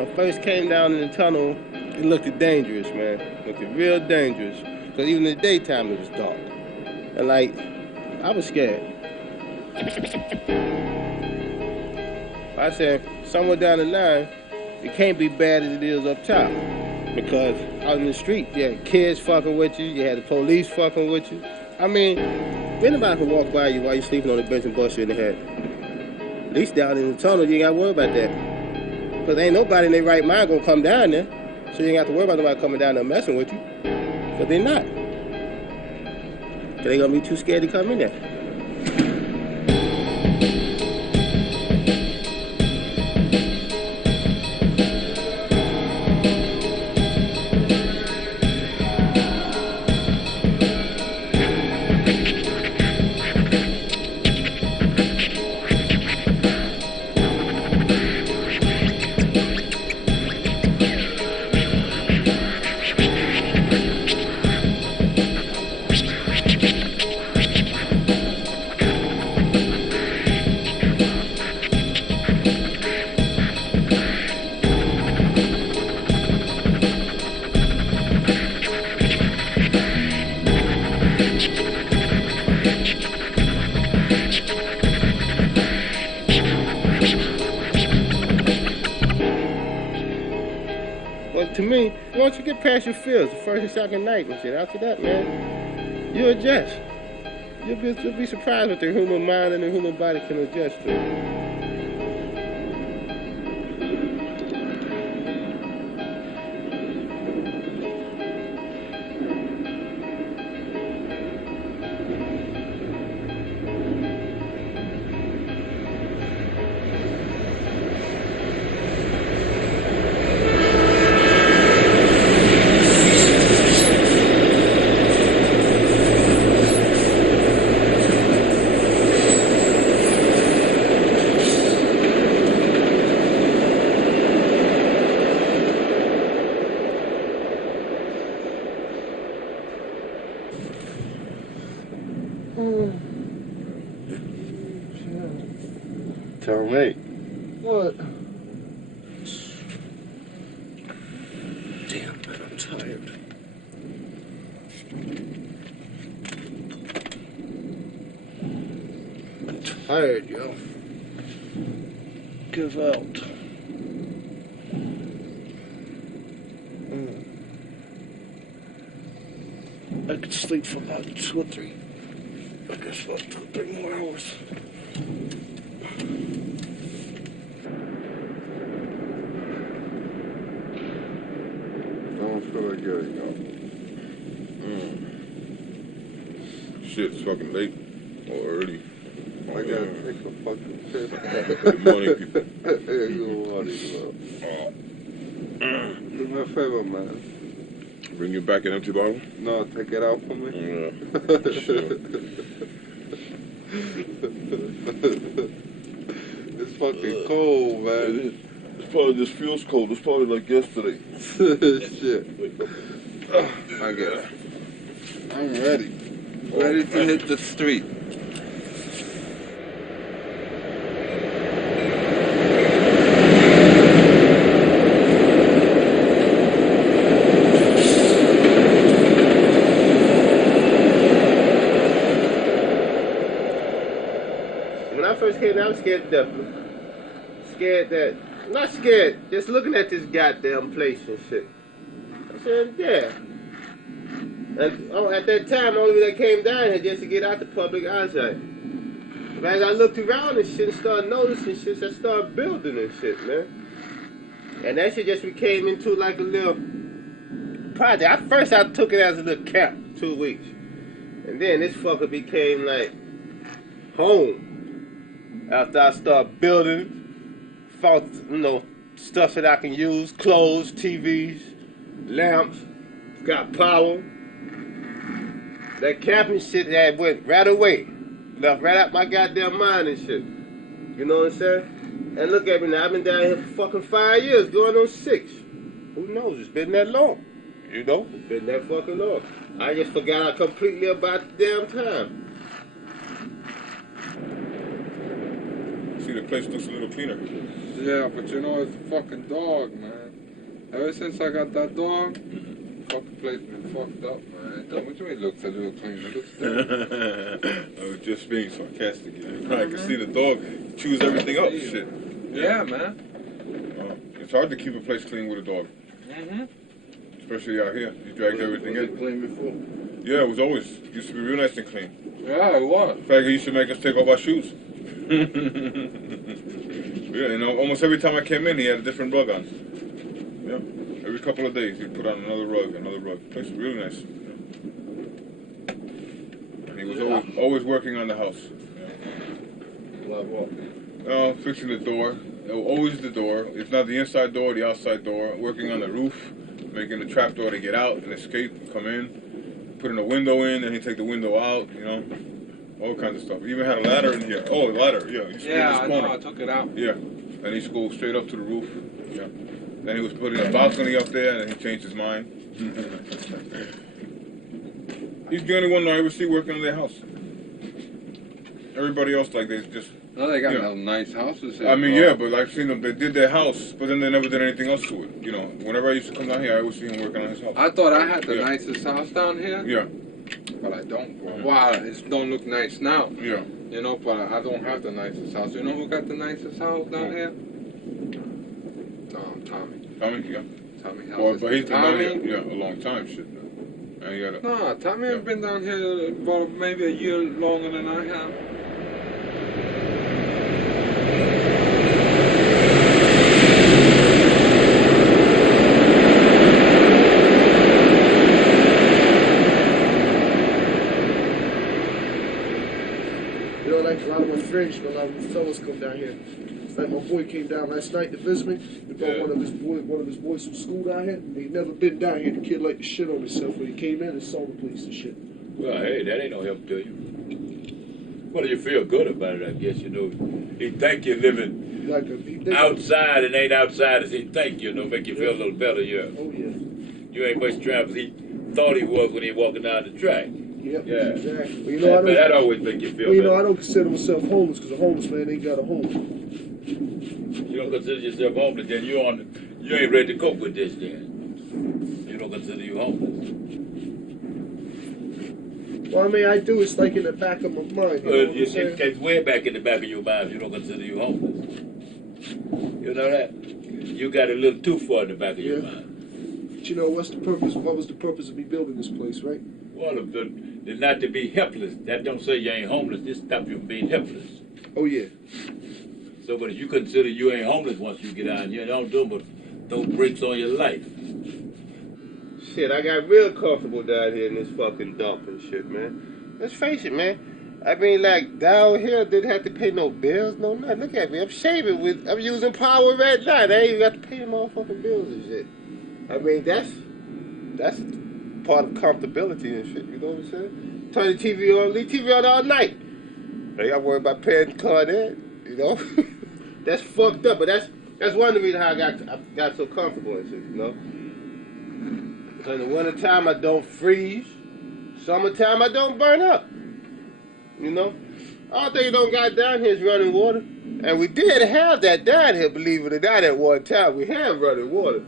When I first came down in the tunnel, it looked dangerous, man. It looked real dangerous. Because even in the daytime, it was dark. And, like, I was scared. I said, somewhere down the line, it can't be bad as it is up top. Because out in the street, you had kids fucking with you, you had the police fucking with you. I mean, anybody can walk by you while you're sleeping on the bench and bust you in the head. At least down in the tunnel, you ain't got to worry about that. Because ain't nobody in their right mind gonna come down there. So you ain't got to worry about nobody coming down there messing with you. Because they not. Because they gonna be too scared to come in there. To me, once you get past your fears, the first and second night and shit, after that, man, you adjust. You'll be surprised what the human mind and the human body can adjust to. Tell me. What? Damn, man, I'm tired. I'm tired, yo. Give out. I could sleep for about 2 or 3. I guess about 2 or 3 more hours. Don't feel like getting up. Shit, it's fucking late or early. I gotta take a fucking piss. Good morning, people. Good morning, bro. Do me a favor, man. Bring you back an empty bottle? No, take it out for me. Yeah, sure. It's fucking cold, man. It is. It's probably this feels cold. It's probably like yesterday. Shit. I get it. I'm ready. Ready to hit the street. When I first came out, I was scared to death. Scared that, not scared, just looking at this goddamn place and shit. I said, yeah. And, at that time, the only way that came down here just to get out the public eyesight. But as I looked around and shit and started noticing shit, I started building and shit, man. And that shit just became into like a little project. At first, I took it as a little camp, 2 weeks. And then this fucker became like home. After I started building, found, stuff that I can use, clothes, TVs, lamps, got power. That camping shit that went right away. Left right out my goddamn mind and shit. You know what I'm saying? And look at me now, I've been down here for fucking 5 years, going on 6. Who knows, it's been that long. You know, it's been that fucking long. I just forgot completely about the damn time. See, the place looks a little cleaner. Yeah, but you know, it's a fucking dog, man. Ever since I got that dog, fucking place been fucked up, man. What you mean it looks a little cleaner? It looks dirty. I was just being sarcastic. You know? I can see the dog chews everything up. Shit. Yeah, man. It's hard to keep a place clean with a dog. Especially out here. You dragged everything in. Was it clean before? Yeah, it was always. It used to be real nice and clean. Yeah, it was. In fact, he used to make us take off our shoes. Yeah, you know, almost every time I came in, he had a different rug on. Yeah, every couple of days, he'd put on another rug. The place was really nice. Yeah. And he was always working on the house. Like what? Fixing the door. Always the door. If not the inside door, the outside door. Working on the roof, making the trap door to get out and escape and come in. Putting a window in, then he'd take the window out, you know. All kinds of stuff. Even had a ladder in here. Oh, a ladder, yeah. Yeah, I know, I took it out. Yeah, and he used to go straight up to the roof. Yeah. Then he was putting a balcony up there, and then he changed his mind. He's the only one I ever see working on their house. Everybody else, like, they just... No, they got nice houses here. I mean, yeah, but I've seen them, they did their house, but then they never did anything else to it. You know, whenever I used to come down here, I always see him working on his house. I thought I had the nicest house down here. Yeah. But I don't. Wow, it don't look nice now. Yeah. You know, but I don't have the nicest house. You know who got the nicest house down here? No, Tommy. Tommy, yeah. Tommy house. Well, but he's been down Tommy? here, a long time, shit. And he got a, No, Tommy has been down here about maybe a year longer than I have. Like a lot of my friends, a lot of the fellas come down here. It's like my boy came down last night to visit me. He brought one of his boys from school down here. He'd never been down here. The kid liked to shit on himself when he came in and saw the place and shit. Well, hey, that ain't no help to you. Well, you feel good about it, I guess, you know. He think you're living outside and ain't outside as he think, you know, make you feel a little better, yeah. Oh, yeah. You ain't much travel as he thought he was when he walking down the track. Yep, Yeah. exactly. Well, you know, But that always make you feel well, you know, better. I don't consider myself homeless because a homeless man ain't got a home. You don't consider yourself homeless, then you ain't ready to cope with this then. You don't consider you homeless. Well, I mean, I do. It's like in the back of my mind. You know what I'm saying? It's way back in the back of your mind if you don't consider you homeless. You know that? You got a little too far in the back of your mind. But you know, what's the purpose? What was the purpose of me building this place, right? Well, it's not to be helpless. That don't say you ain't homeless. This stop you from being helpless. Oh, yeah. So, but if you consider you ain't homeless once you get out, you don't do but throw bricks on your life. Shit, I got real comfortable down here in this fucking dump and shit, man. Let's face it, man. I mean, like, down here, didn't have to pay no bills, no nothing. Look at me. I'm shaving I'm using power at night. I ain't even got to pay the motherfucking bills and shit. I mean, that's part of comfortability and shit, you know what I'm saying? Turn the TV on, leave TV on all night. I ain't got to worry about paying the card in, you know? That's fucked up, but that's one of the reasons how I got so comfortable and shit, you know? So in the wintertime, I don't freeze. Summertime, I don't burn up. You know? All thing don't got down here is running water. And we did have that down here, believe it or not, at one time. We had running water.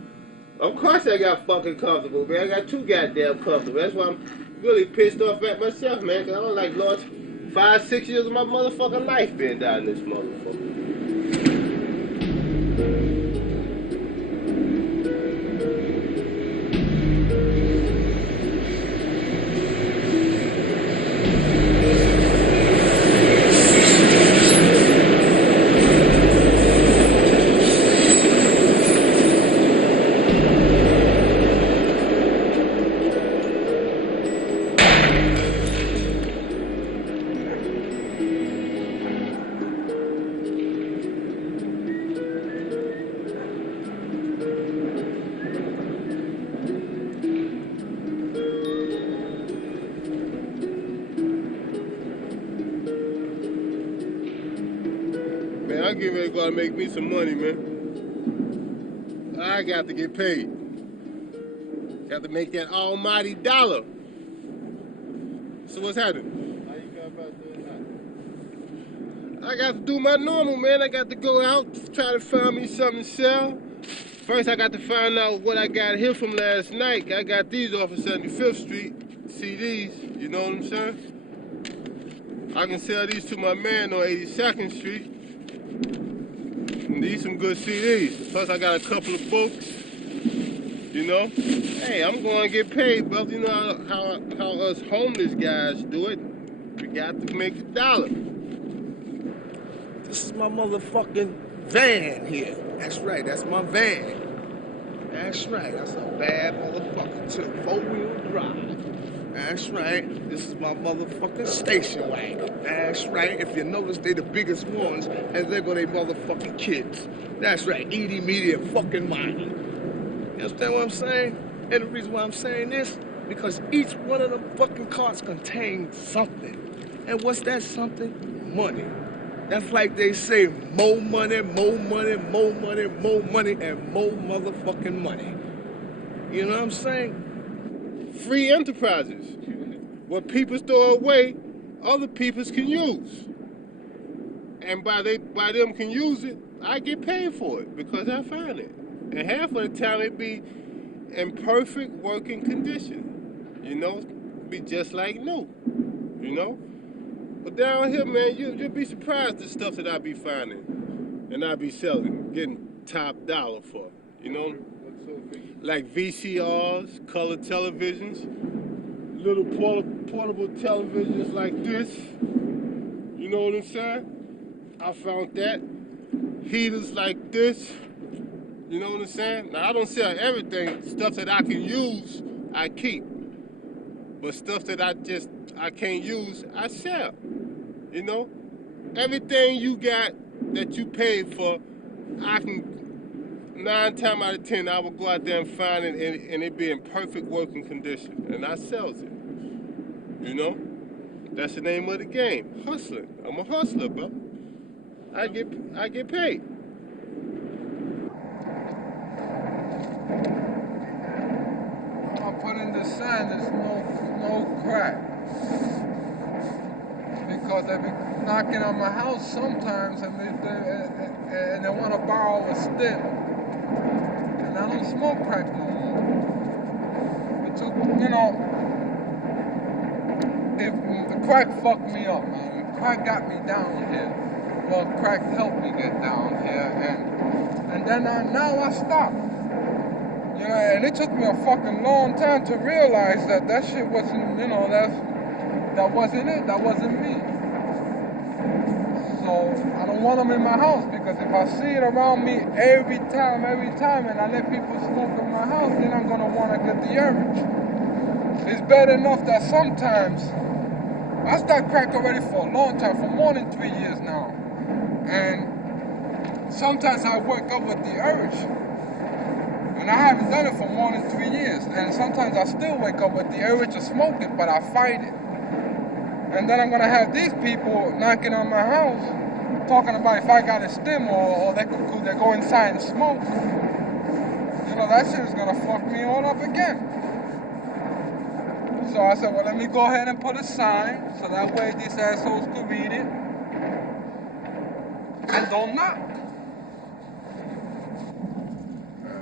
Of course I got fucking comfortable, man. I got too goddamn comfortable. That's why I'm really pissed off at myself, man. Because I don't like lost 5-6 years of my motherfucking life being down in this motherfucker. I get ready to go out and make me some money, man. I got to get paid. Got to make that almighty dollar. So what's happening? How you got about doing I got to do my normal, man. I got to go out, try to find me something to sell. First, I got to find out what I got here from last night. I got these off of 75th Street, CDs, you know what I'm saying? I can sell these to my man on 82nd Street. And these some good CDs. Plus, I got a couple of books, you know? Hey, I'm going to get paid, brother. You know how us homeless guys do it. We got to make a dollar. This is my motherfucking van here. That's right, that's my van. That's right, that's a bad motherfucker too. 4-wheel drive. That's right, this is my motherfucking station wagon. That's right, if you notice, they the biggest ones, and they're gonna motherfucking kids. That's right, Edie, Media, fucking mine. You understand what I'm saying? And the reason why I'm saying this, because each one of them fucking carts contains something. And what's that something? Money. That's like they say, more money, more money, more money, more money, and more motherfucking money. You know what I'm saying? Free enterprises. What people throw away, other people can use. And by them can use it, I get paid for it because I find it. And half of the time it be in perfect working condition. You know, be just like new. You know? But down here, man, you'll be surprised the stuff that I be finding and I be selling, getting top dollar for. You know? Like VCRs, color televisions, little portable televisions like this. You know what I'm saying? I found that. Heaters like this. You know what I'm saying? Now, I don't sell everything. Stuff that I can use, I keep. But stuff that I can't use, I sell. You know? Everything you got that you paid for, I can, 9 times out of 10, I will go out there and find it and it be in perfect working condition. And I sells it. You know? That's the name of the game. Hustling. I'm a hustler, bro. I get paid. I put in the sign, there's no crack. Because they be knocking on my house sometimes and they want to borrow a stem. And I don't smoke crack no more. It took, you know, the crack fucked me up, man. Crack got me down here. Well, crack helped me get down here. And then now I stopped. You know, and it took me a fucking long time to realize that shit wasn't, you know, that wasn't it, that wasn't me. So I don't want them in my house because if I see it around me every time, and I let people smoke in my house, then I'm gonna want to get the urge. It's bad enough that sometimes, I started crack already for a long time, for more than 3 years now. And sometimes I wake up with the urge. And I haven't done it for more than 3 years. And sometimes I still wake up with the urge to smoke it, but I fight it. And then I'm gonna have these people knocking on my house, talking about if I got a stem or they go inside and smoke. You know, that shit is gonna fuck me all up again. So I said, well, let me go ahead and put a sign so that way these assholes could read it and don't knock.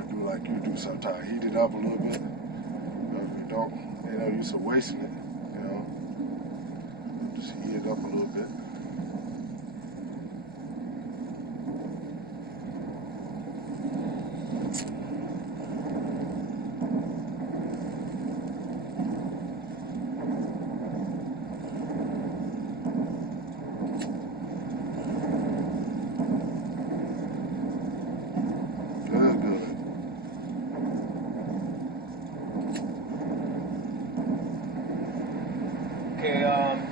Do like you do sometimes, heat it up a little bit. If you don't, you know, you're wasting it, you know. Just heat it up a little bit.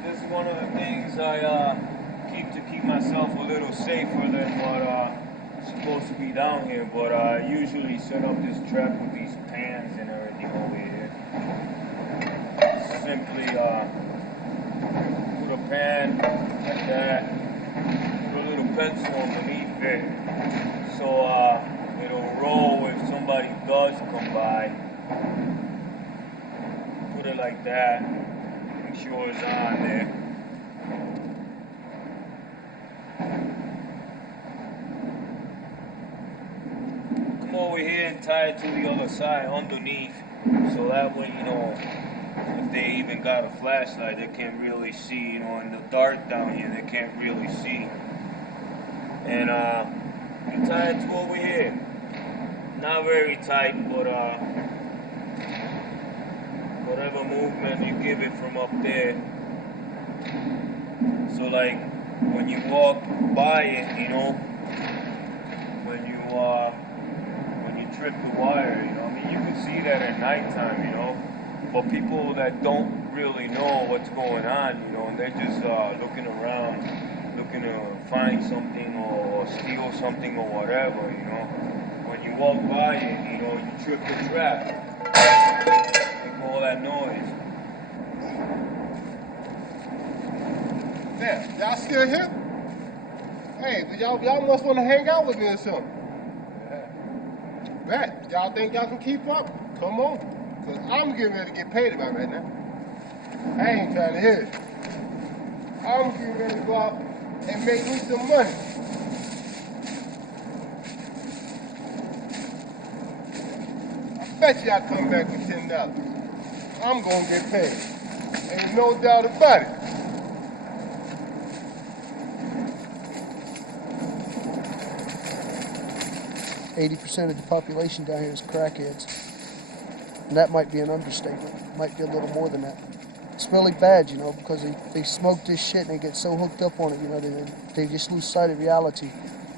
This is one of the things I keep to keep myself a little safer than what supposed to be down here. But I usually set up this trap with these pans and everything over here. Simply put a pan like that, put a little pencil underneath it, so it'll roll if somebody does come by. Put it like that. Make sure it's on there. here and tie it to the other side underneath, so that way, you know, if they even got a flashlight, they can't really see, you know, in the dark down here, they can't really see. And you tie it to over here. Not very tight, but whatever movement you give it from up there. So like when you walk by it, you know, when you trip the wire, you know, I mean, you can see that at nighttime, you know. But people that don't really know what's going on, you know, and they're just looking around, looking to find something or steal something or whatever, you know. When you walk by it, you know, you trip the trap. Make all that noise. Damn, y'all still here? Hey, but y'all must want to hang out with me or something. Bet. Y'all think y'all can keep up? Come on. Because I'm getting ready to get paid about right now. I ain't trying to hear it. I'm getting ready to go out and make me some money. I bet you I come back with $10. I'm going to get paid. Ain't no doubt about it. %80 of the population down here is crackheads. And that might be an understatement. It might be a little more than that. It's really bad, you know, because they smoke this shit and they get so hooked up on it, you know, they just lose sight of reality.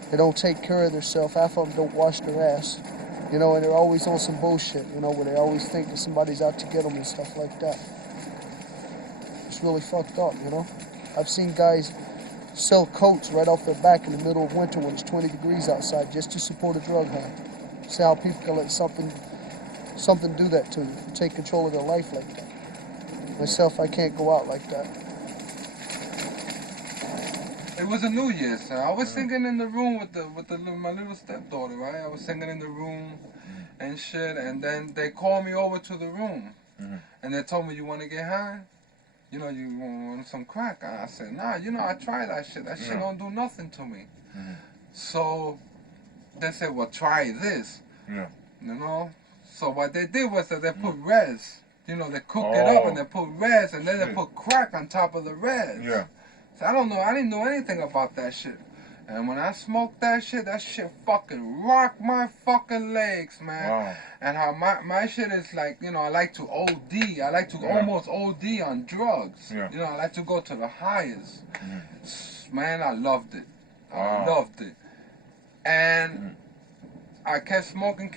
They don't take care of themselves. Half of them don't wash their ass, you know, and they're always on some bullshit, you know, where they always think that somebody's out to get them and stuff like that. It's really fucked up, you know. I've seen guys sell coats right off their back in the middle of winter when it's 20 degrees outside just to support a drug habit. See how people can let something do that to you, take control of their life like that. Myself, I can't go out like that. It was a New Year's, sir. I was singing in the room with my little stepdaughter, right? I was singing in the room and shit, and then they called me over to the room, and they told me, "You want to get high? You know, you want some crack?" I said, "Nah, you know, I tried that shit. That shit don't do nothing to me." So they said, "Well, try this." You know. So what they did was that they put res. You know, they cooked it up and they put res, and then they put crack on top of the res. So I didn't know anything about that shit. And when I smoked that shit fucking rocked my fucking legs, man. And how my shit is like, you know, I like to OD. I like to almost OD on drugs. You know, I like to go to the highest. Man, I loved it. I loved it. And I kept smoking,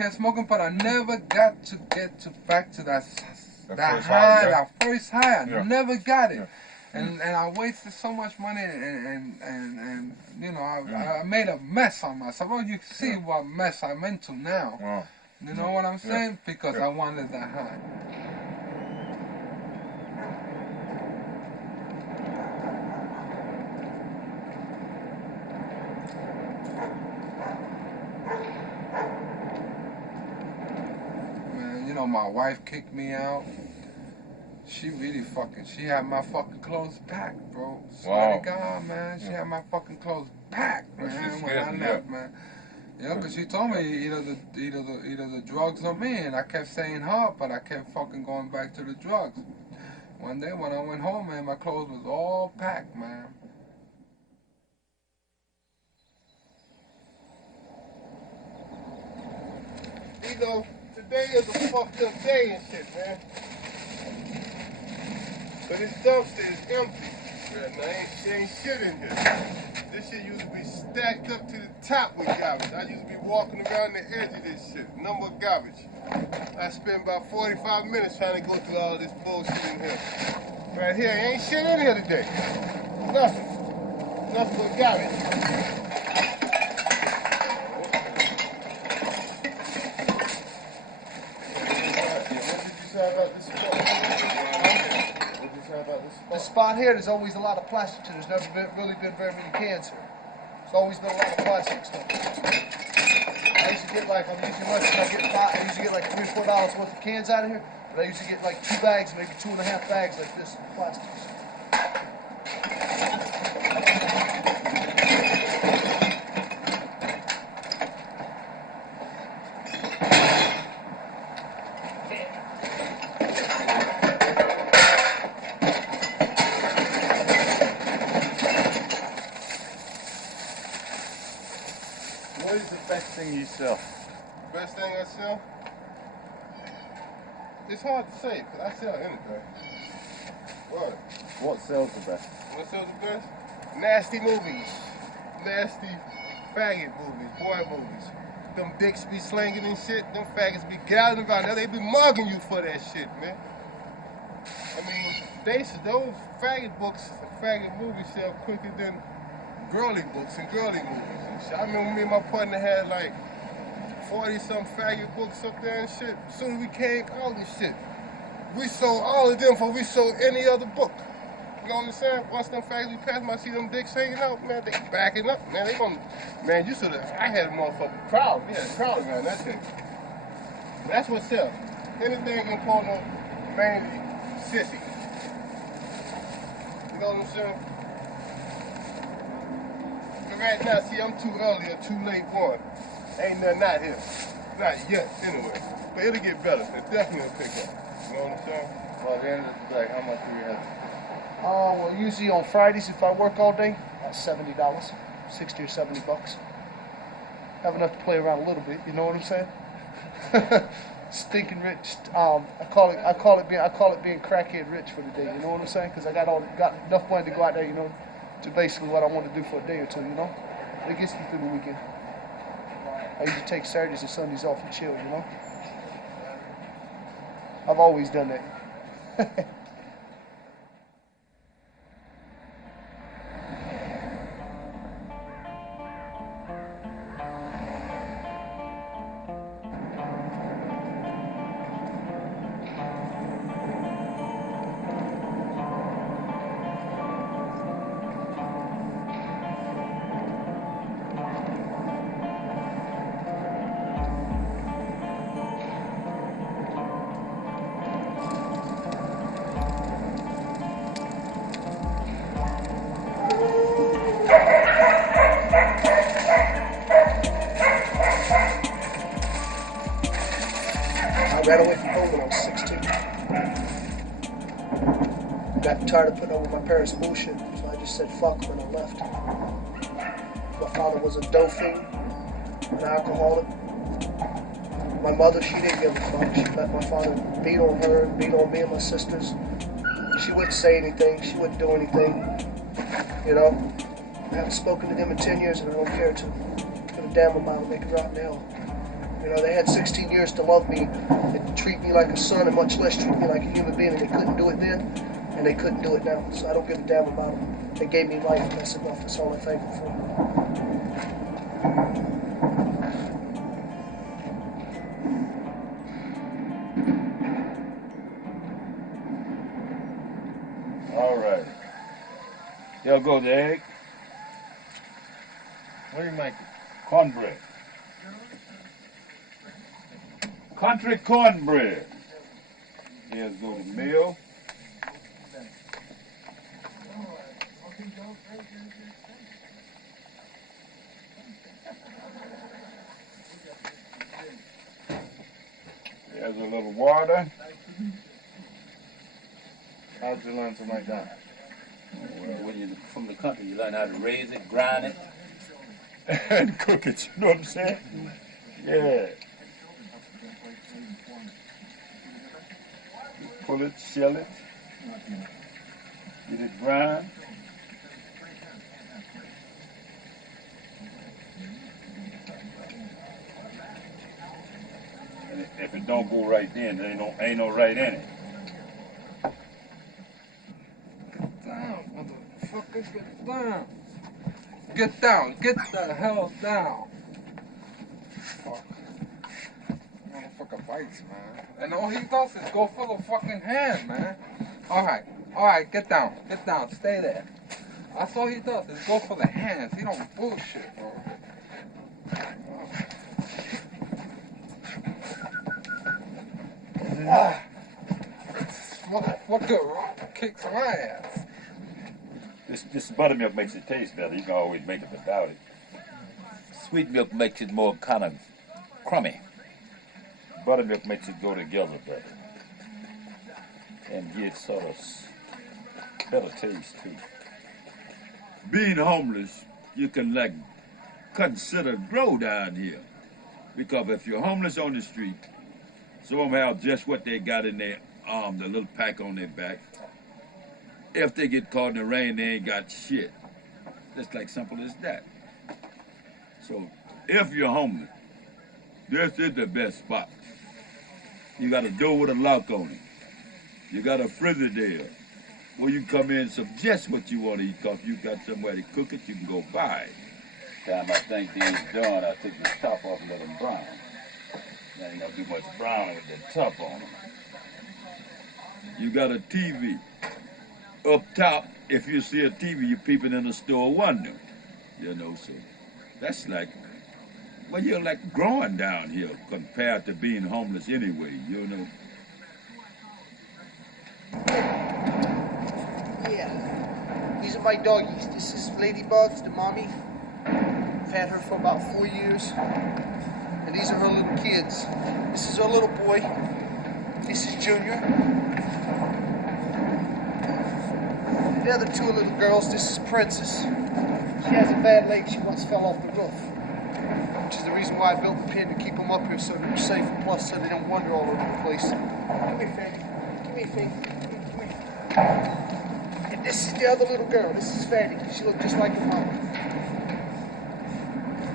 but I never got to back to that high, that first high. I never got it. And I wasted so much money and you know, I made a mess on myself. Well, you see what mess I'm into now. You know what I'm saying? Because I wanted that high. Man, you know, my wife kicked me out. She had my fucking clothes packed, bro. Swear to God, man. She had my fucking clothes packed, man, when I left, man. You know, because she told me either the drugs or me, and I kept saying her, but I kept fucking going back to the drugs. One day when I went home, man, my clothes was all packed, man. You know, today is a fucked up day and shit, man. But this dumpster is empty. There ain't shit in here. This shit used to be stacked up to the top with garbage. I used to be walking around the edge of this shit. Number of garbage. I spent about 45 minutes trying to go through all this bullshit in here. Right here, ain't shit in here today. Nothing. Nothing but garbage. The spot here, there's always a lot of plastic. There's never really been very many cans here. There's always been a lot of plastic stuff. I used to get like, I'm usually much, I usually get like $3 or $4 worth of cans out of here, but I used to get like 2 bags, maybe 2.5 bags like this of plastics. thing you sell? Best thing I sell? It's hard to say, because I sell anything. What? What sells the best? What sells the best? Nasty movies. Nasty faggot movies, boy movies. Them dicks be slinging and shit, them faggots be gathering about there. They be mugging you for that shit, man. I mean, those faggot books, faggot movies sell quicker than girly books and girly movies and shit. I remember me and my partner had like 40-some faggot books up there and shit. As soon as we came out and shit, we sold all of them before we sold any other book. You know what I'm saying? Once them faggots we passed, I see them dicks hanging out, man, they backing up, man. They gonna, man, you should've, I had a motherfucking crowd. We had a crowd around that thing. That's what sells. Anything can call no mainly sissy. You know what I'm saying? But right now, see, I'm too early or too late for it. Ain't nothing out here. Not yet, anyway. But it'll get better. It definitely will pick up. You know what I'm saying? Well, at the end of the day, how much do you have? Well, usually on Fridays, if I work all day, about $70, 60 or 70 bucks. Have enough to play around a little bit. You know what I'm saying? Stinking rich. I call it being crackhead rich for the day. You know what I'm saying? Because I got enough money to go out there. You know, to basically what I want to do for a day or two. You know, it gets me through the weekend. I usually take Saturdays and Sundays off and chill. You know, I've always done that. I ran away from home when I was 16. Got tired of putting up with my parents' bullshit, so I just said fuck when I left. My father was a dope fiend, an alcoholic. My mother, she didn't give a fuck. She let my father beat on her, beat on me and my sisters. She wouldn't say anything. She wouldn't do anything. You know? I haven't spoken to them in 10 years and I don't care to. Give a damn about it. They can rot in hell. You know, they had 16 years to love me and treat me like a son and much less treat me like a human being, and they couldn't do it then, and they couldn't do it now. So I don't give a damn about them. They gave me life, and that's enough. That's all I thank them for. All right. Y'all go the egg. What do you make? Cornbread. Country cornbread. Here's go the meal. Here's a little water. How'd you learn to make that? Well, when you're from the country, you learn how to raise it, grind it, and cook it. You know what I'm saying? Yeah. Pull it, shell it, get it grind. And if it don't go right then, there ain't no right in it. Down, motherfucker, get down. Get down, get the hell down. Fuck. Motherfucker bites, man. And all he does is go for the fucking hand, man. Alright, get down, stay there. That's all he does is go for the hands. He don't bullshit, bro. Motherfucker kicks my ass. This buttermilk makes it taste better. You can always make it without it. Sweet milk makes it more kind of crummy. Buttermilk makes it go together better. And get sort of better taste too. Being homeless, you can consider grow down here. Because if you're homeless on the street, some of them have just what they got in their arm, the little pack on their back. If they get caught in the rain, they ain't got shit. Just like simple as that. So if you're homeless, this is the best spot. You got a door with a lock on it. You got a Frigidaire where you come in and suggest what you want to eat, because you got somewhere to cook it, you can go buy it. Time I think these done, I take the top off and let them brown. There ain't gonna do much browning with the top on them. You got a TV. Up top, if you see a TV, you're peeping in the store window. You know, so that's like, well, you're like growing down here compared to being homeless anyway, you know. Yeah. These are my doggies. This is Ladybug, the mommy. I've had her for about 4 years. And these are her little kids. This is our little boy. This is Junior. The other two are little girls. This is Princess. She has a bad leg. She once fell off the roof. Which is the reason why I built the pen to keep them up here so they're safe, and plus so they don't wander all over the place. Come here, Fanny. Come here, Fanny. Come here. And this is the other little girl. This is Fanny. She looks just like her mom.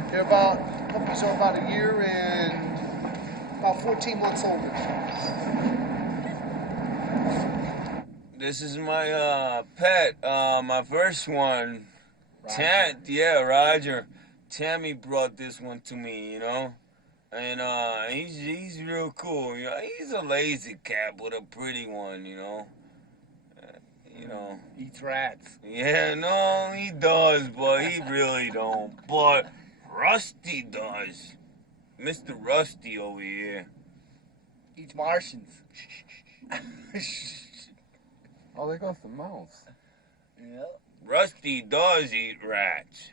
They're puppies are about a year and about 14 months older. This is my pet, my first one. Roger. Tammy brought this one to me, you know, and he's real cool. You know, he's a lazy cat, but a pretty one, you know. Eats rats. Yeah, no, he does, but he really don't. But Rusty does. Mr. Rusty over here. Eats Martians. Oh, they got some mouths. Yeah. Rusty does eat rats.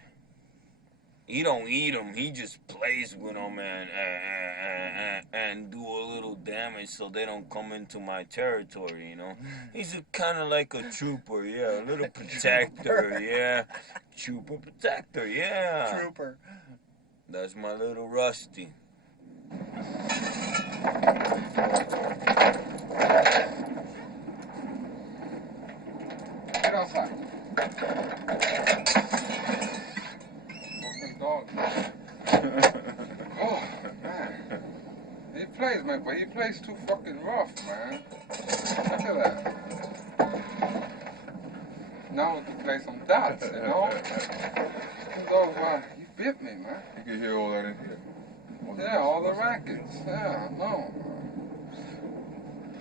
He don't eat them. He just plays with them and do a little damage so they don't come into my territory, you know. He's kind of like a trooper, yeah. A little protector, yeah. Trooper protector, yeah. Trooper. That's my little Rusty. Get outside. Fucking dog. Oh, man. He plays, man, but he plays too fucking rough, man. Look at that. Now we can play some dots, you know? Dog, he bit me, man. You can hear all that in here. Yeah, all the rackets. Yeah, no.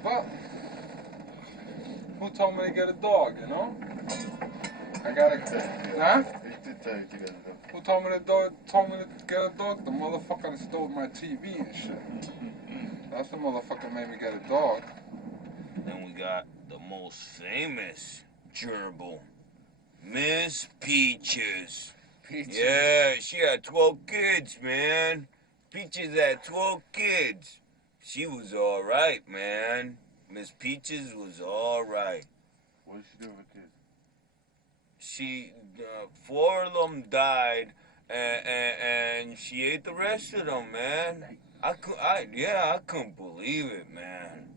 But who told me to get a dog, you know? I gotta, huh? Who told me to get a dog? The motherfucker that stole my TV and shit. That's the motherfucker made me get a dog. Then we got the most famous gerbil, Miss Peaches. Peaches. Yeah, she had 12 kids, man. Peaches had 12 kids. She was all right, man. Miss Peaches was all right. What did she do with kids? She, 4 of them died, and she ate the rest of them, man. I couldn't believe it, man.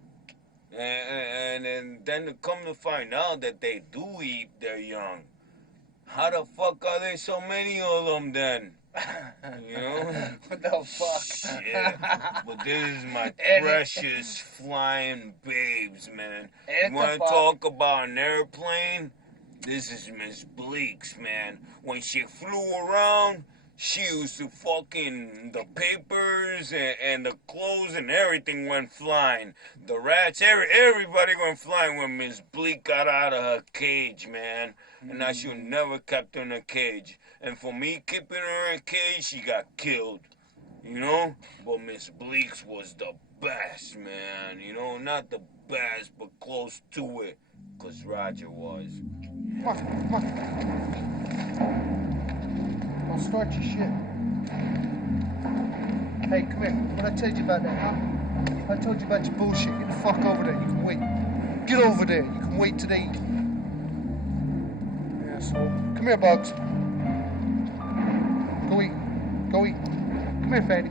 And then to come to find out that they do eat their young. How the fuck are there so many of them then? You know? What the fuck? Shit. But this is my precious flying babes, man. You want to talk about an airplane? This is Miss Bleaks, man. When she flew around, she used to fucking, the papers and the clothes and everything went flying. The rats, everybody went flying when Miss Bleak got out of her cage, man. And I should never kept her in a cage. And for me keeping her in a cage, she got killed. You know? But Miss Bleaks was the best, man. You know, not the best, but close to it. Because Roger was. Come on. Don't start your shit. Hey, come here. What I told you about that, huh? I told you about your bullshit. Get the fuck over there. You can wait. Get over there. You can wait till they eat. Asshole. Come here, Bugs. Go eat. Come here, Fatty.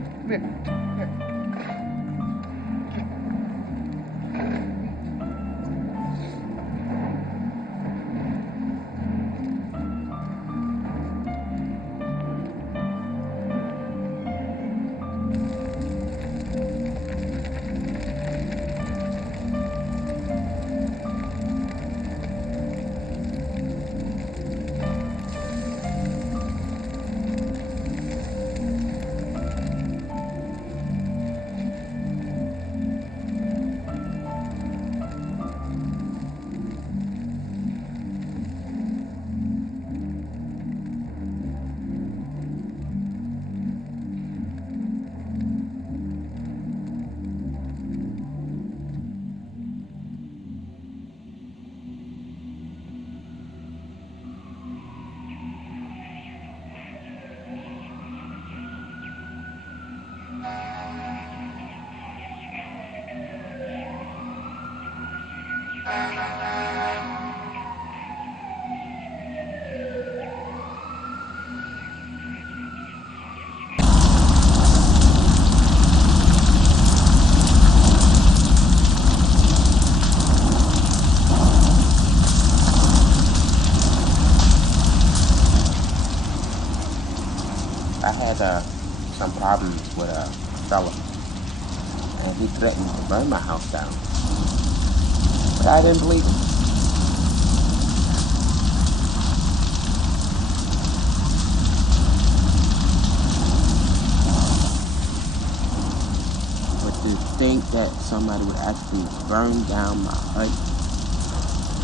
I had some problems with a fella, and he threatened to burn my house down. But I didn't believe him. But to think that somebody would actually burn down my hut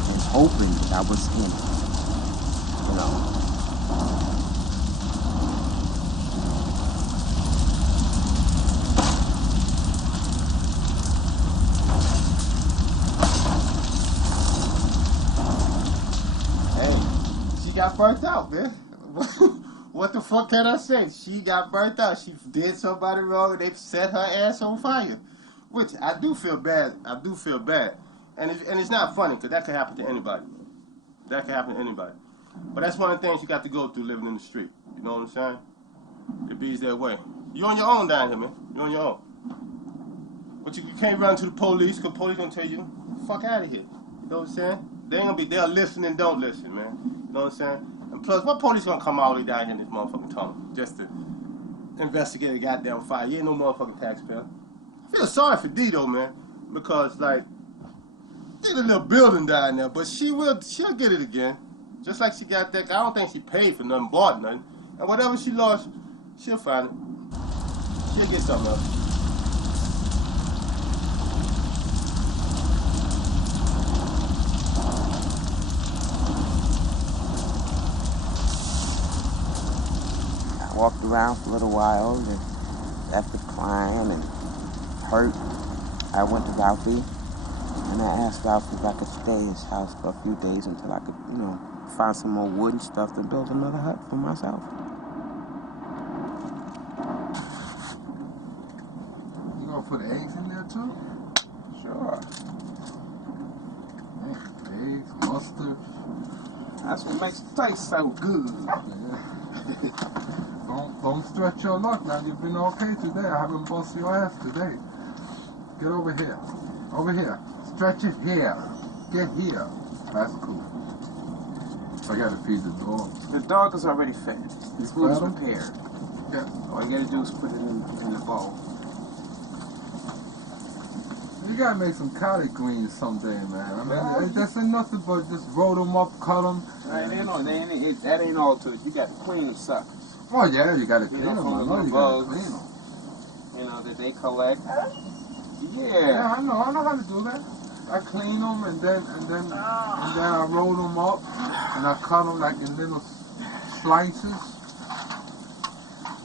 and hoping that I was him, you know. Got burnt out, man. What the fuck can I say? She got burnt out. She did somebody wrong and they set her ass on fire. Which I do feel bad. I do feel bad. And it's not funny because that can happen to anybody. That can happen to anybody. But that's one of the things you got to go through living in the street. You know what I'm saying? It bees that way. You're on your own down here, man. You're on your own. But you can't run to the police because police gonna tell you, fuck out of here. You know what I'm saying? They ain't gonna be there. Listen and don't listen, man. You know what I'm saying? And plus, what police gonna come all the way down here in this motherfucking tunnel just to investigate a goddamn fire? You ain't no motherfucking taxpayer. I feel sorry for D though, man, because like, did a little building down there, but she'll get it again. Just like she got that. I don't think she paid for nothing, bought nothing, and whatever she lost, she'll find it. She'll get something else. I walked around for a little while, and after crying and hurt, I went to Ralphie, and I asked Ralphie if I could stay at his house for a few days until I could, you know, find some more wood and stuff to build another hut for myself. You gonna put eggs in there too? Sure. Eggs, mustard. That's what makes it taste so good. Yeah. Don't stretch your luck, man. You've been okay today. I haven't busted your ass today. Get over here. Over here. Stretch it here. Get here. That's cool. I gotta feed the dog. The dog is already fed. His food is prepared. Yeah. All you gotta do is put it in the bowl. You gotta make some collard greens someday, man. I mean, that's nothing but just roll them up, cut them. That ain't all to it. You gotta clean the suckers. Oh yeah, you gotta clean You know, them. from I the know you bugs, gotta clean them. you know, that they collect. Yeah, I know how to do that. I clean them and then I roll them up and I cut them like in little slices.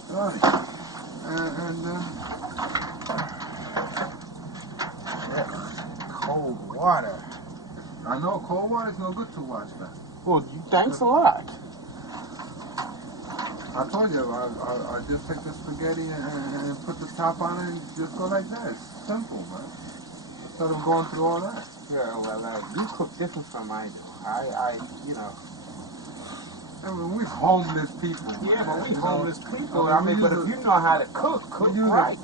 Right. Cold water. I know cold water is no good to wash, man. Well, thanks a lot. I told you, I just take the spaghetti and put the top on it and just go like that. It's simple, man. Instead of going through all that. Yeah, well, you cook different from I do. I you know, I mean, we homeless people. Yeah, but we you know? homeless people. I mean, but if you know how to cook right.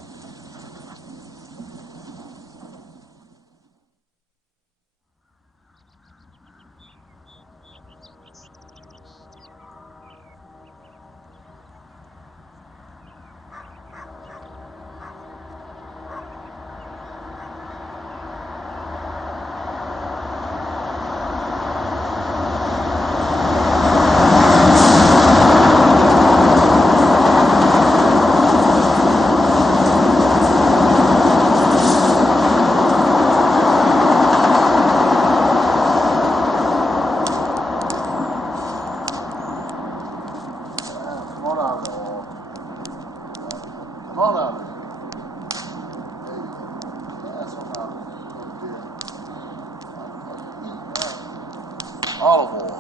Olive oil.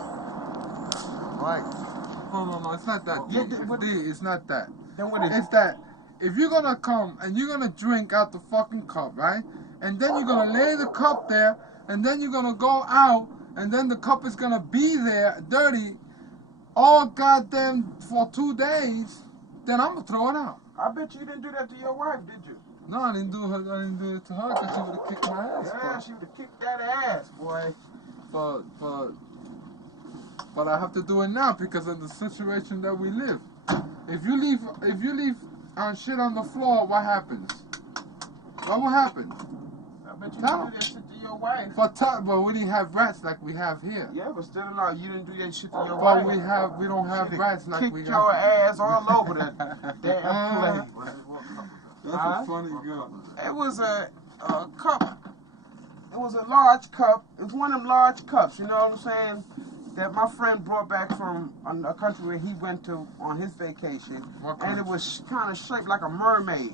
Right. No, it's not that. It's not that. Then what is It's that if you're gonna come and you're gonna drink out the fucking cup, right? And then you're gonna lay the cup there, and then you're gonna go out, and then the cup is gonna be there dirty all goddamn for 2 days, then I'm gonna throw it out. I bet you didn't do that to your wife, did you? No, I didn't do it to her because she would have kicked my ass. Yeah, she would have kicked that ass, boy. But I have to do it now because of the situation that we live. If you leave shit on the floor, what happens? What will happen? I bet you didn't do that shit to your wife. But we didn't have rats like we have here. Yeah, but still no, you didn't do that shit to your But wife. we don't have rats like we kicked have. your ass all over the damn place. That's a funny girl. It was a cup. It was a large cup. It was one of them large cups, you know what I'm saying? That my friend brought back from a country where he went to on his vacation. And it was kind of shaped like a mermaid.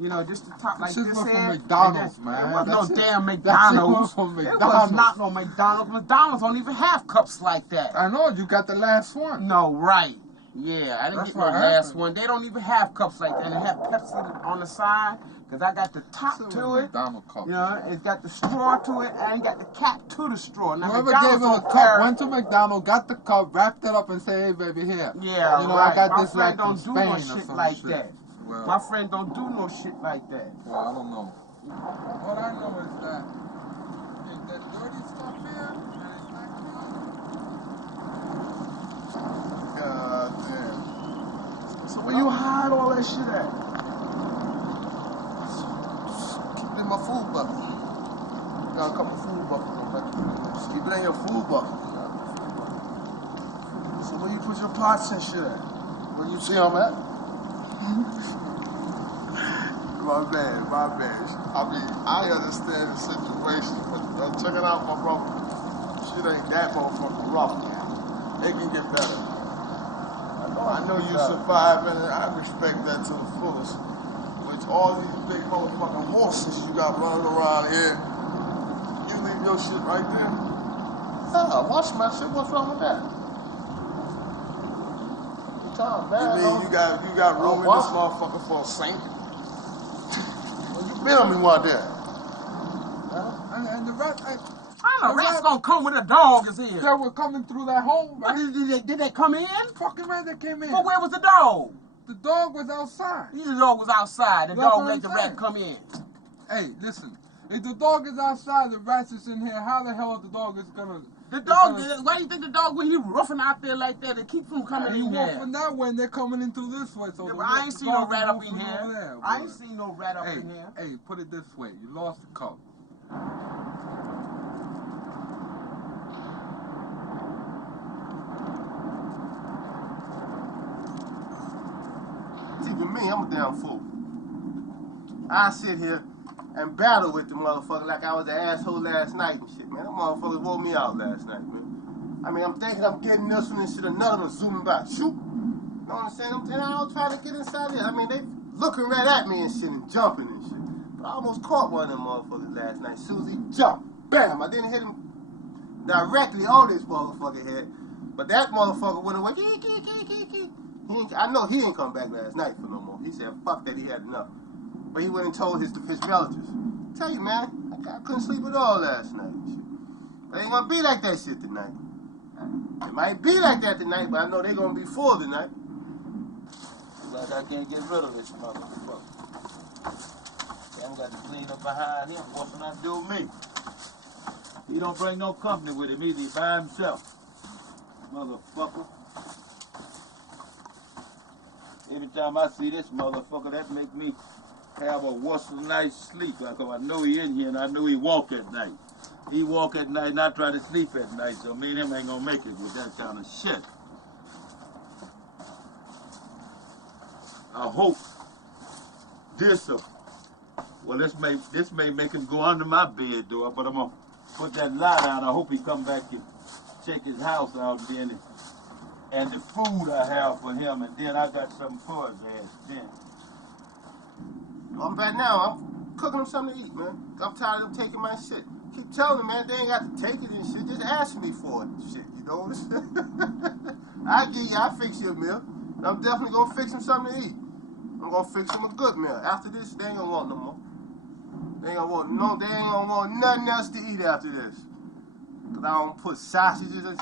You know, just the top like this from head. McDonald's, man. It wasn't no damn That's McDonald's. from It was McDonald's. not no McDonald's. McDonald's don't even have cups like that. I know, you got the last one. No, right. Yeah, I didn't That's get no what last happened. one. They don't even have cups like that. They have Pepsi on the side, because I got the top to it. McDonald's cup. You know, it's got the straw to it, and got the cap to the straw. Now, Whoever McDonald's gave him a don't cup carry- went to McDonald's, got the cup, wrapped it up, and said, "Hey, baby, here." Yeah, you know, right. I got My this friend like from don't do Spain no or shit some like shit. that. Well, My friend don't do no shit like that. well, I don't know. What I know is that if that dirty stuff here, and it's not clean. God damn. So where you hide all that shit at? Keep it in my food bucket. Got a couple food buckets on that. Just keep it in your food bucket. So where you put your pots and shit at? Where you see them at? My bad. I mean, I understand the situation, but check it out, my brother. Shit ain't that motherfucking rough, man. It can get better. I know you surviving, and I respect that to the fullest. With all these big motherfucking horses you got running around here, you leave your shit right there? Yeah, wash my shit. What's wrong with that? You mean you got room in this motherfucker for a sink? Well, you been on me one day. And the rats, I know rats gonna come when a dog is here. they were coming through that hole, But right? did they come in? Fucking rats that came in. But where was the dog? The dog was outside. The dog was outside. The That's dog what made I'm the saying. rat come in. Hey, listen. If the dog is outside, the rats is in here. How the hell the dog is gonna? The dog, why do you think the dog, when he roughing out there like that, it keep from coming You in walk here? from that way, and they're coming in through this way. So Yeah, the but I ain't the seen no dog is rat up moving in over here. there, I boy. ain't seen no rat up Hey, in here. hey, put it this way. You lost the cup. Even me, I'm a damn fool. I sit here and battle with the motherfucker like I was an asshole last night and shit, man. That motherfucker wore me out last night, man. I mean, I'm thinking I'm getting this one and shit, another one zooming by. Shoot! You know what I'm saying? I was trying to get inside there. I mean, they looking right at me and shit and jumping and shit. But I almost caught one of them motherfuckers last night. Susie jumped. Bam! I didn't hit him directly on this motherfucker head. But that motherfucker went away. I know he ain't come back last night for no more. He said, fuck that, he had enough. But he went and told his relatives. Tell you, man, I couldn't sleep at all last night. But it ain't gonna be like that shit tonight. It might be like that tonight, but I know they're gonna be full tonight. Like I can't get rid of this motherfucker. Sam got to clean up behind him. What's gonna do with me? He don't bring no company with him either. He by himself. Motherfucker. Every time I see this motherfucker, that make me have a worse night's sleep. Like I know he in here and I know he walk at night. He walk at night and I try to sleep at night, so me and him ain't gonna make it with that kind of shit. I hope this may make him go under my bed door, but I'm gonna put that light out. I hope he come back and check his house out then, and the food I have for him, and then I got something for his ass then. I'm back now. I'm cooking them something to eat, man. I'm tired of them taking my shit. Keep telling them, man, they ain't got to take it and shit. Just ask me for it and shit, you know? I'll fix you a meal. And I'm definitely gonna fix them something to eat. I'm gonna fix them a good meal. After this, they ain't gonna want no more. They ain't gonna want nothing else to eat after this. Cause I don't put sausages,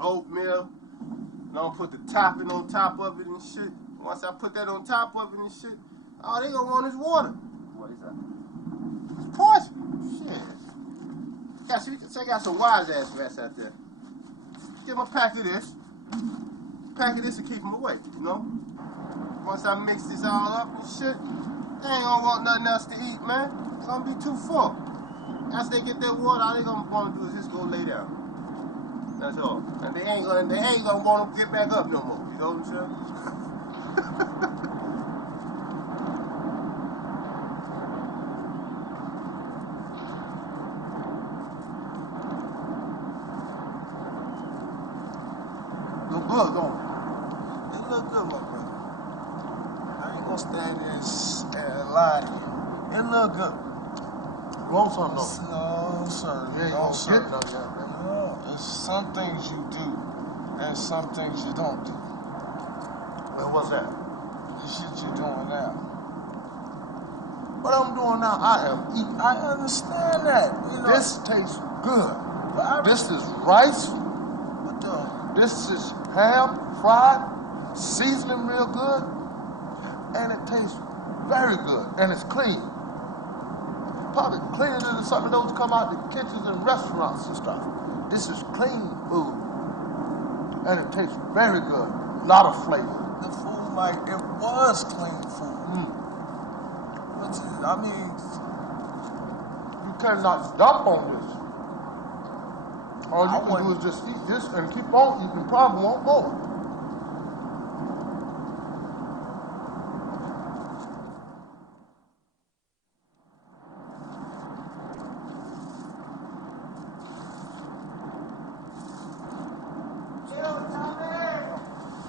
oatmeal, and I don't put the topping on top of it and shit. Once I put that on top of it and shit, all they gonna want is water. What is that? It's poison. Shit. I got some wise ass rats out there. Give them a pack of this. Pack of this and keep them away, you know? Once I mix this all up and shit, they ain't gonna want nothing else to eat, man. It's gonna be too full. After they get their water, all they gonna wanna do is just go lay down. That's all. And they ain't gonna wanna get back up no more. You know what I'm saying? Look good, don't it? It look good, my brother. I ain't gonna stand there and lie to you. It look good. Want something though? No, sir. You ain't gonna get none of that, man. No, there's some things you do and some things you don't do. Well, what's that? The shit you're doing now. What I'm doing now, I am eating. I understand that. You know, this tastes good. This is rice. This is ham, fried, seasoning real good, and it tastes very good, and it's clean. Probably cleaner than some of those come out the kitchens and restaurants and stuff. This is clean food, and it tastes very good. A lot of flavor. The food, like, it was clean food. But, I mean, you cannot dump on this. All you can do is just eat this and keep on eating, probably won't go.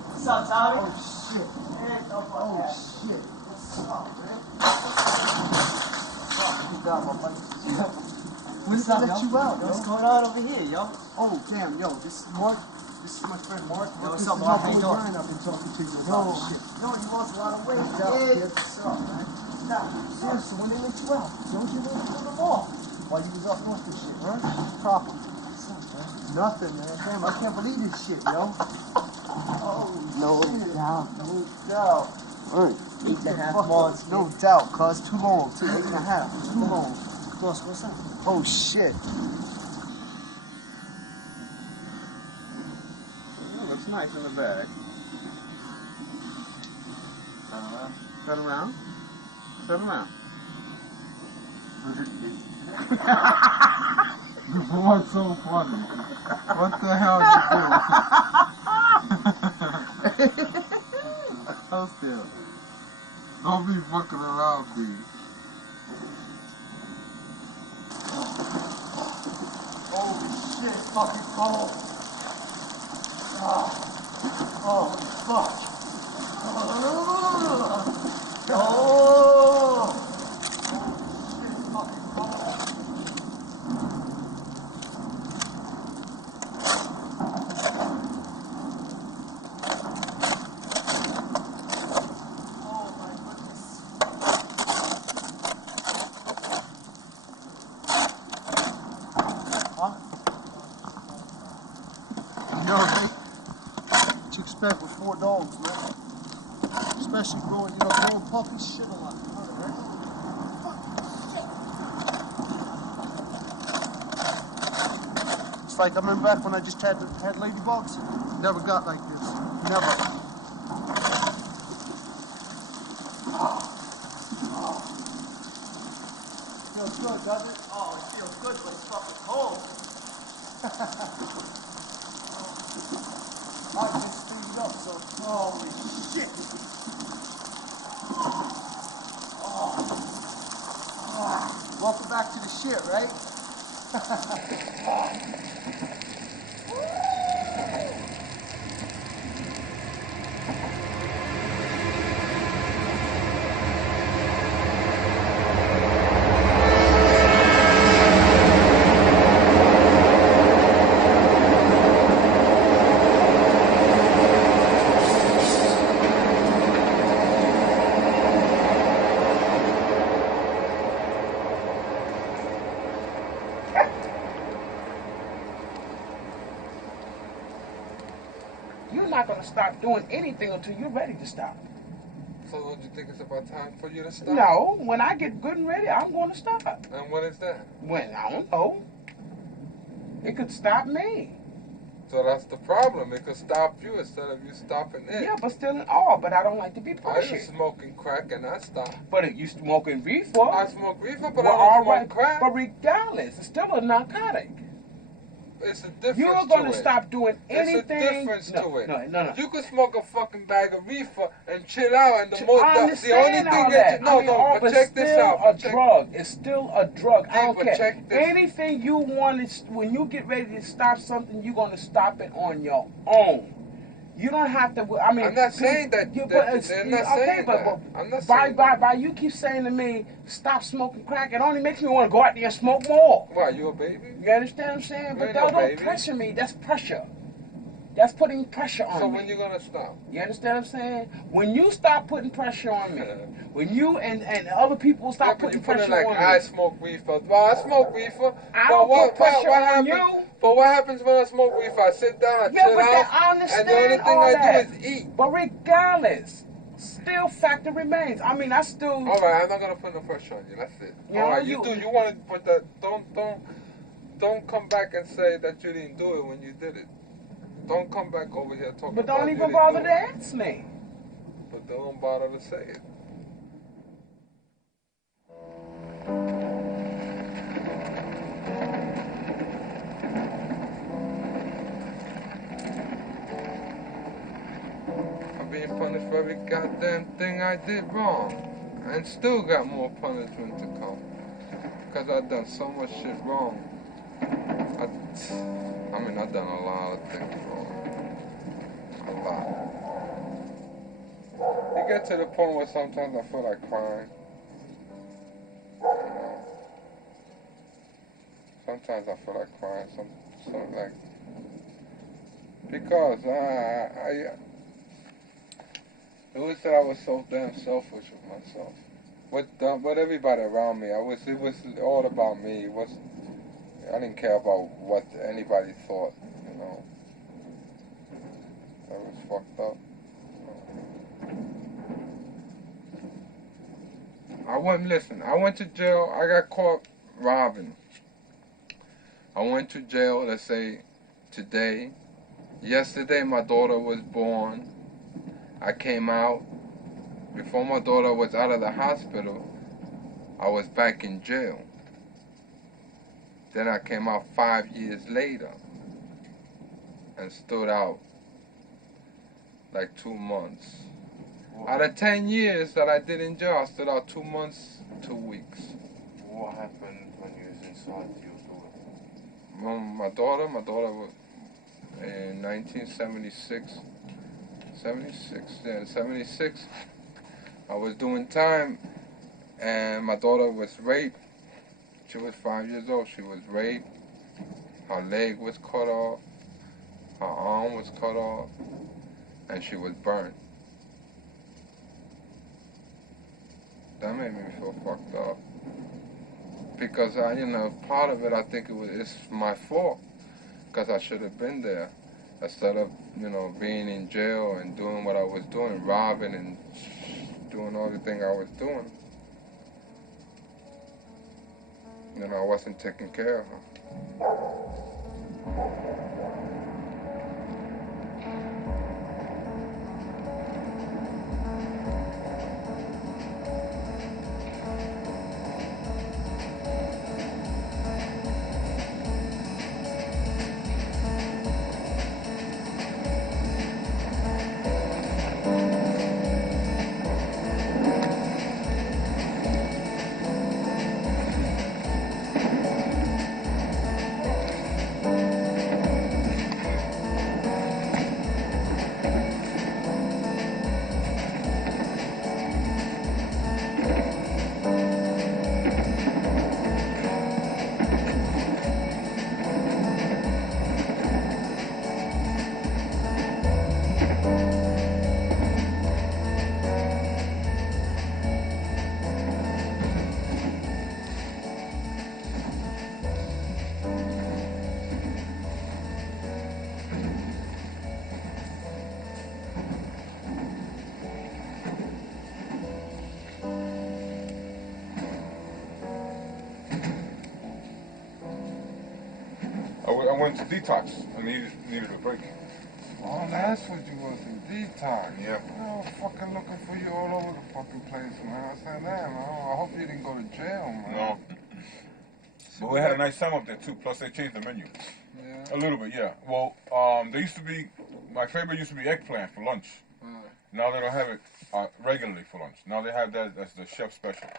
What's up, Tommy? Oh, shit. Oh, shit. What's up, man? What's up, my buddy? What's up, let you out, yo? What's going on over here, yo? Oh, damn, yo, this is Mark. This is my friend Mark. Yo, what's up, Mark? How you doing? I've been talking to you about this shit. Yo, you lost a lot of weight, What's up, kid. kid? What's up, man? Nah, seriously, when they let you out, don't you really put them off? While you was up north this shit, huh? Proper. What's up, man? Nothing, man. Damn, I can't believe this shit, yo. Oh, No shit. doubt. No doubt. 8.5 months. No doubt, cuz. Too long, too. 8.5. Too long. Boss, what's up? Oh, shit. Oh, looks nice in the bag. Turn around. Turn around. What's so funny? What the hell you doing? Hold still. Don't be fucking around, please. Oh, shit, fucking cold. Oh, fuck. Oh. right? What you expect with 4 dogs, man? Especially growing puppies, shit a lot, right? It's like I remember back when I just had ladybugs. Never got like this. Never. Feels good, doesn't it? Oh, it feels good, but it's fucking cold. I just speed up, so holy shit. Welcome back to the shit, right? You're not going to stop doing anything until you're ready to stop. So don't you think it's about time for you to stop? No, when I get good and ready, I'm going to stop. And when is that? When? I don't know. It could stop me. So that's the problem. It could stop you instead of you stopping it. Yeah, but still in all. But I don't like to be I pushy. was smoking crack and I stopped. But you smoking reefer? I smoke reefer, but well, I don't smoke crack. But regardless, it's still a narcotic. It's a difference. You're going to stop doing anything. It's a difference to it. No. You could smoke a fucking bag of reefer and chill out, and the only thing that you but check this out. It's still a drug. It's still a drug. I don't care. Check this. Anything you want to, when you get ready to stop something, you're going to stop it on your own. You don't have to. I mean, I'm not saying that. By you keep saying to me, stop smoking crack, it only makes me want to go out there and smoke more. Why, you a baby? You understand what I'm saying? But don't pressure me. That's pressure. That's putting pressure on me. So when you gonna stop? You understand what I'm saying? When you stop putting pressure on me, when you and other people stop putting pressure on me. I smoke reefer. Well, I smoke reefer. I don't put pressure on you. But what happens when I smoke reefer? I sit down, I chill out, I understand and the only thing I do is eat. But regardless, still factor remains. I mean, I still. All right, I'm not gonna put no pressure on you. That's it. All right, you want to put that? Don't come back and say that you didn't do it when you did it. Don't come back over here talking about it. But don't even bother to ask me. But don't bother to say it. I'm being punished for every goddamn thing I did wrong. And still got more punishment to come. Because I've done so much shit wrong. I've done a lot of things wrong. A lot. You get to the point where sometimes I feel like crying. You know? Sometimes I feel like crying. Something like... Because it was that I was so damn selfish with myself. With everybody around me. It was all about me. I didn't care about what anybody thought, you know. That was fucked up. I went to jail. I got caught robbing. I went to jail, let's say, today. Yesterday, my daughter was born. I came out. Before my daughter was out of the hospital, I was back in jail. Then I came out 5 years later and stood out like 2 months. Out of 10 years that I did in jail, I stood out 2 months, 2 weeks. What happened when you was inside your daughter? Well, my daughter was in 1976. 76. I was doing time and my daughter was raped. She was 5 years old. She was raped. Her leg was cut off. Her arm was cut off. And she was burnt. That made me feel fucked up. Because part of it I think it's my fault. Because I should have been there. instead of, you know, being in jail and doing what I was doing, robbing and doing all the things I was doing. You know, I wasn't taking care of her. I went to detox. I needed a break. Oh, that's what you was in detox. Yeah. I was fucking looking for you all over the fucking place, man. I said, damn, I hope you didn't go to jail, man. No. But we had a nice time up there too. Plus they changed the menu. Yeah. A little bit, yeah. Well, there used to be, my favorite used to be eggplant for lunch. Now they don't have it regularly for lunch. Now they have that as the chef special.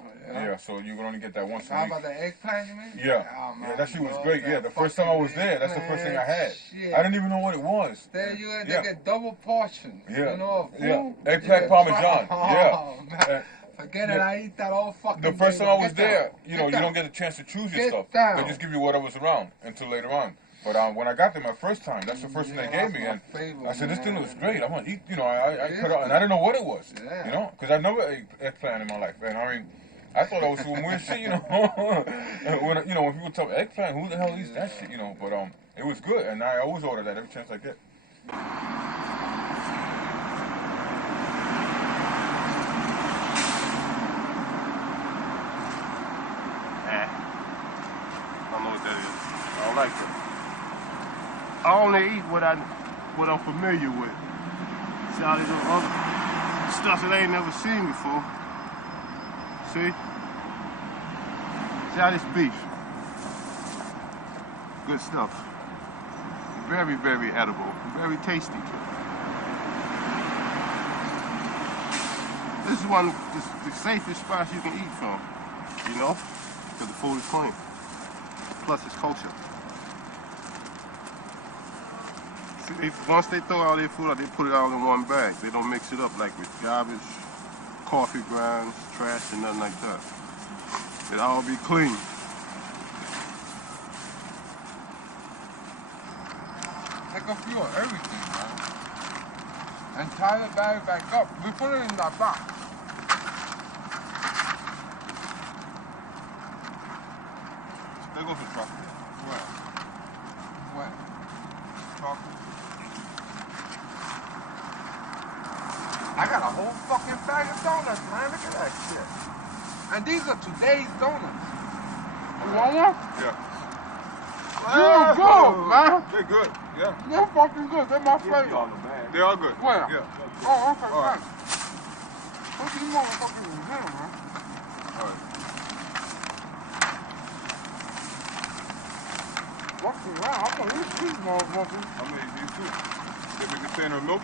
Oh, yeah. Yeah, so you can only get that once a How week. about the eggplant, you mean? Yeah. Oh, man, Yeah, that shit was love great. that Yeah, the first time I was fucking there, that's the first thing I had. shit. I didn't even know what it was. There you they Yeah. get double portions. Yeah. You know, of food. Yeah. Eggplant parmesan. Oh, Yeah. man. Forget it, I eat that all fucking The first day, time I man. was Get there, down. you know, you Get don't down. get a chance to choose your Get stuff. down. They just give you whatever's around until later on. But when I got there my first time, that's the first thing they gave me, and I said, "This thing looks great. I'm gonna eat." You know, I cut out, and I didn't know what it was. Yeah. You know, because I never ate eggplant in my life, and I mean, I thought I was doing weird shit. You know, when when people talk eggplant, who the hell eats that shit? You know, but it was good, and I always order that every chance I get. I don't know what that is. I don't like it. I only eat what I'm familiar with. See all these other stuff that I ain't never seen before. See? See how this beef? Good stuff. Very, very edible. Very tasty. This is one of the safest spots you can eat from. You know? Because the food is clean. Plus it's culture. See, once they throw all their food out, they put it all in one bag. They don't mix it up like with garbage, coffee grounds, trash, and nothing like that. It all be clean. Take a few of everything, man. And tie the bag back up. We put it in that box. There goes the chocolate. Where? Where? Chocolate. I got a whole fucking bag of donuts, man. Look at that shit. And these are today's donuts. You want one? Yeah. They're good, man. They're good. Yeah. They're fucking good. They're my favorite. They are good. Where? Yeah. Oh, okay, All right. thanks. What's these motherfuckers in here, man? All right. Fucking around. I'm gonna eat these motherfuckers. I'm gonna eat these too. Maybe a container of milk.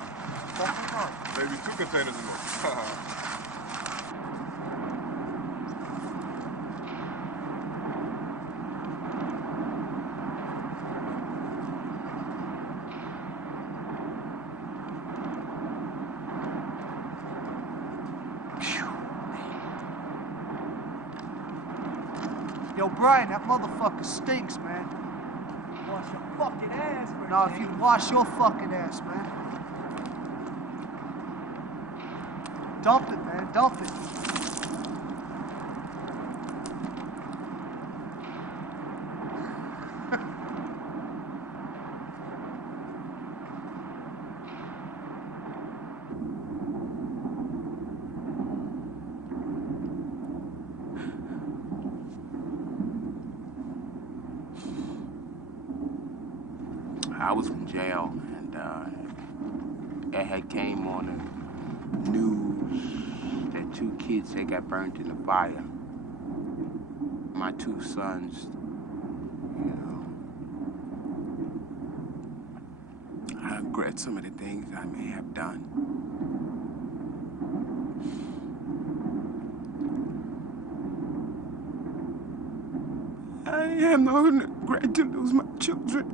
Fucking right. Maybe 2 containers of milk. Yo, Brian, that motherfucker stinks, man. Wash your fucking ass, bro. No, if you wash your fucking ass, man. Dump it, man. Dump it. was in jail, and it had came on the news that 2 kids, they got burnt in the fire. My 2 sons, you know. I regret some of the things I may have done. I have no regret to lose my children.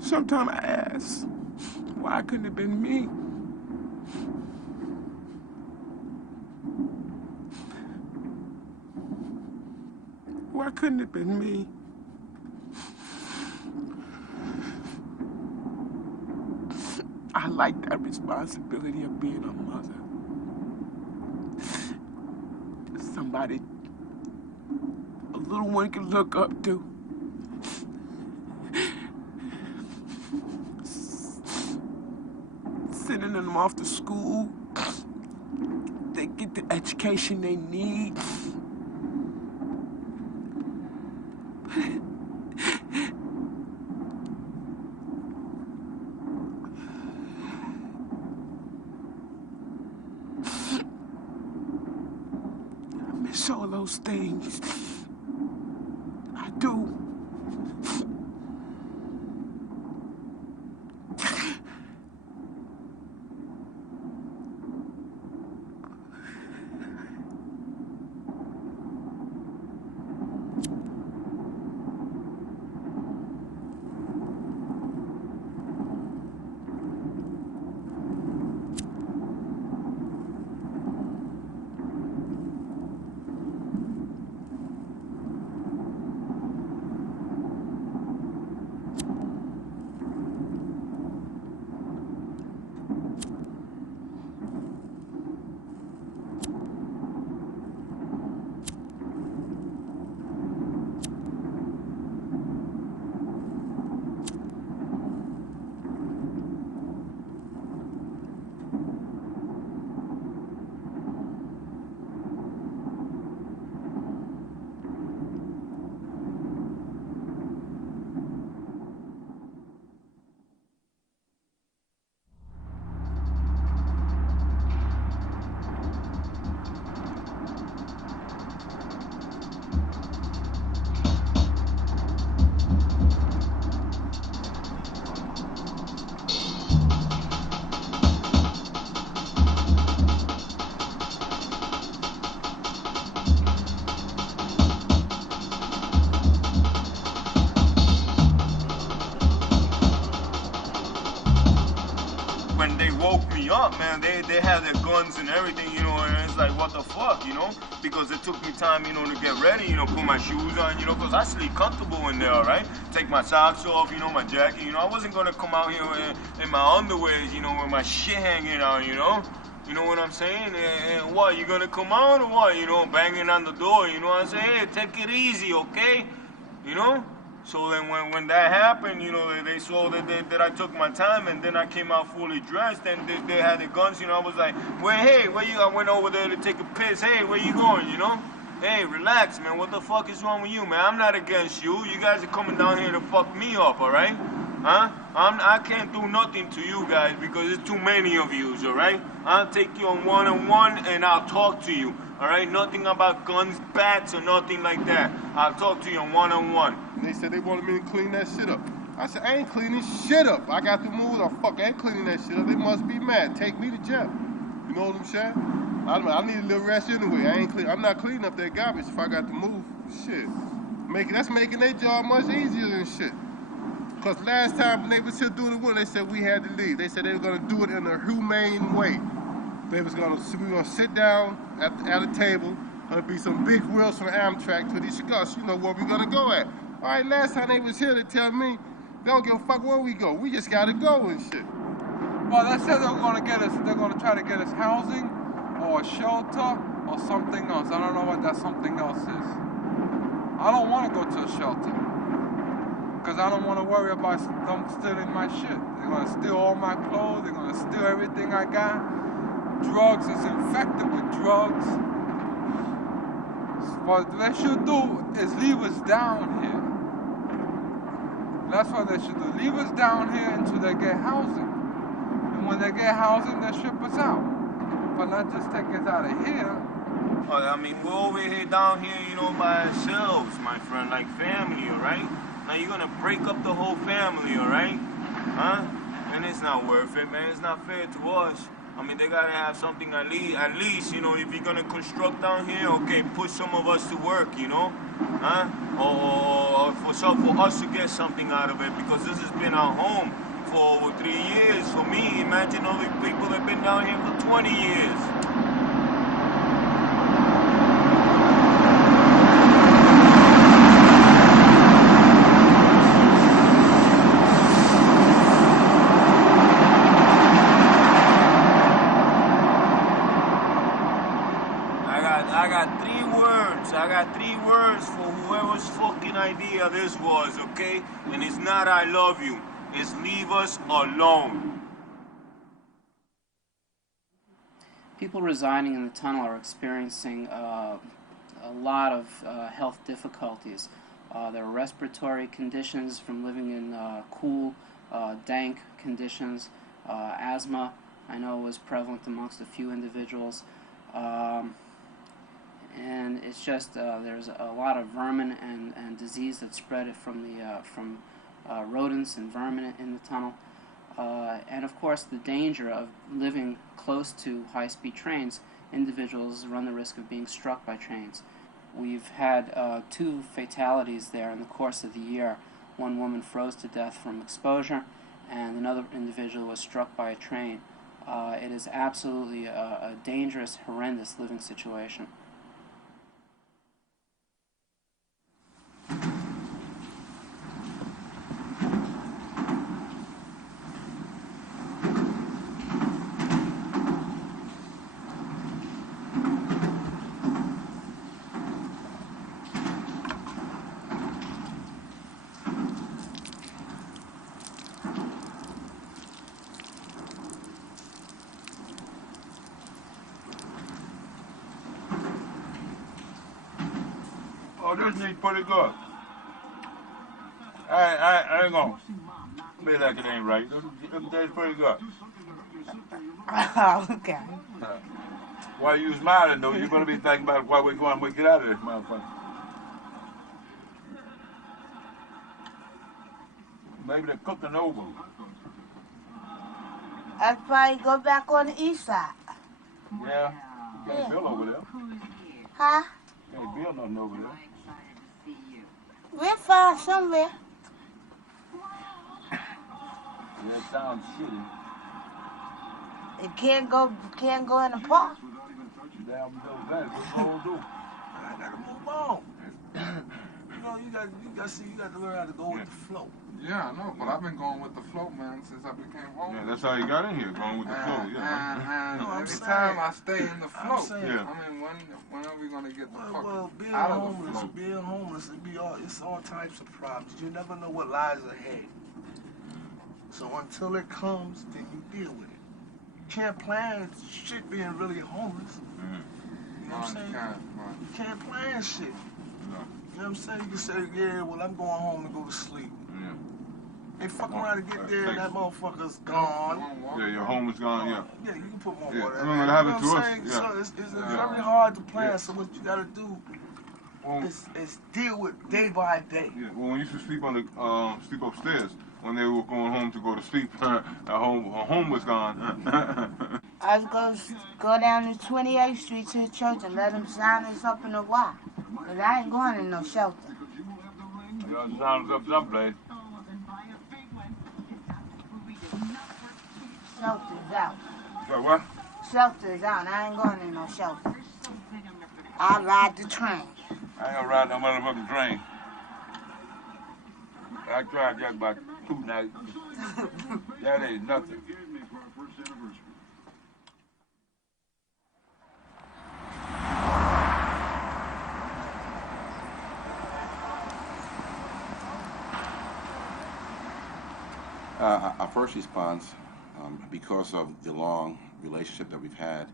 Sometimes I ask, why couldn't it have been me? Why couldn't it have been me? I like that responsibility of being a mother. Somebody a little one can look up to. Sending them off to school. They get the education they need. I miss all those things. I do. When they woke me up, man, they had their guns and everything, you know, and it's like, what the fuck, you know? Because it took me time, you know, to get ready, you know, put my shoes on, you know, because I sleep comfortable in there, right? Take my socks off, you know, my jacket, you know. I wasn't going to come out here in my underwears, you know, with my shit hanging out, you know? You know what I'm saying? And what, you going to come out or what? You know, banging on the door, you know what I'm saying? Hey, take it easy, okay? You know? So then when that happened, you know, they saw that I took my time, and then I came out fully dressed, and they had the guns, you know. I was like, well, hey, where you? I went over there to take a piss. Hey, where you going, you know? Hey, relax, man. What the fuck is wrong with you, man? I'm not against you. You guys are coming down here to fuck me up, all right? Huh? I can't do nothing to you guys because there's too many of yous, all right? I'll take you on one-on-one, and I'll talk to you, all right? Nothing about guns, bats, or nothing like that. I'll talk to you on one-on-one. They said they wanted me to clean that shit up. I said, I ain't cleaning shit up. I got to move. The fuck, I ain't cleaning that shit up. They must be mad. Take me to jail. You know what I'm saying? I need a little rest anyway. I'm not cleaning up that garbage if I got to move. Shit. That's making their job much easier than shit. Because last time when they was here doing the work, they said we had to leave. They said they were going to do it in a humane way. We were going to sit down at a table. There'll be some big wheels from Amtrak to discuss, you know, where we're going to go at. All right, last time they was here to tell me, they don't give a fuck where we go. We just got to go and shit. Well, they said they're going to try to get us housing or a shelter or something else. I don't know what that something else is. I don't want to go to a shelter because I don't want to worry about them stealing my shit. They're going to steal all my clothes. They're going to steal everything I got. Drugs is infected with drugs. What they should do is leave us down here. That's what they should do. Leave us down here until they get housing. And when they get housing, they ship us out. But not just take us out of here. I mean, we're over here, down here, you know, by ourselves, my friend, like family, all right? Now you're gonna break up the whole family, all right? Huh? And it's not worth it, man. It's not fair to us. I mean, they gotta have something at least, you know, if you're gonna construct down here, okay, put some of us to work, you know? Huh? Or for us to get something out of it, because this has been our home for over 3 years. For me, imagine all the people that have been down here for 20 years. I got three words for whoever's fucking idea this was, okay? And it's not I love you. It's leave us alone. People residing in the tunnel are experiencing a lot of health difficulties. There are respiratory conditions from living in cool, dank conditions. Asthma, I know, was prevalent amongst a few individuals. And it's just there's a lot of vermin and disease that spread from rodents and vermin in the tunnel, and of course the danger of living close to high-speed trains. Individuals run the risk of being struck by trains. We've had 2 fatalities there in the course of the year. One woman froze to death from exposure, and another individual was struck by a train. It is absolutely a dangerous, horrendous living situation. Oh, this needs pretty good. I ain't gonna be like it ain't right. This tastes pretty good. Oh, okay. While you smiling though, you're gonna be thinking about why we're going to get out of this motherfucker. Maybe they're cooking over. I'd probably go back on the east side. Yeah. You can't build over there. Huh? You can't build nothing over there. We'll find somewhere. Yeah, it sounds shitty. It can't go in the park. Damn, those guys, what's going to do? I gotta move on. You know, you got to learn how to go with the flow. Yeah, I know, but I've been going with the flow, man, since I became homeless. Yeah, that's how you got in here, going with the flow. Yeah. And every time I stay in the flow. Yeah. I mean, when are we gonna get the fuck being out homeless, of the flow? being homeless, it's all types of problems. You never know what lies ahead. So until it comes, then you deal with it. You can't plan shit being really homeless. You know what I'm saying? You can't plan shit. You know what I'm saying? You can say, yeah, well, I'm going home and go to sleep. They fuck around and get there and that motherfucker's gone. Yeah, your home is gone, yeah. Yeah, you can put more Yeah, water I in remember there. it happened to us. So Yeah. it's very hard to plan. So what you gotta do is deal with day by day. Yeah, well, when you used to sleep on the sleep upstairs, when they were going home to go to sleep, her home was gone. I was going to go down to 28th Street to the church and let them sign us up in the Y. But I ain't going in no shelter. You gotta sign us up someplace. Shelter's out. What? Shelter's out. I ain't going in no shelter. I'll ride the train. I ain't gonna ride no motherfucking train. I tried that about 2 nights. That ain't nothing. Our first response, because of the long relationship that we've had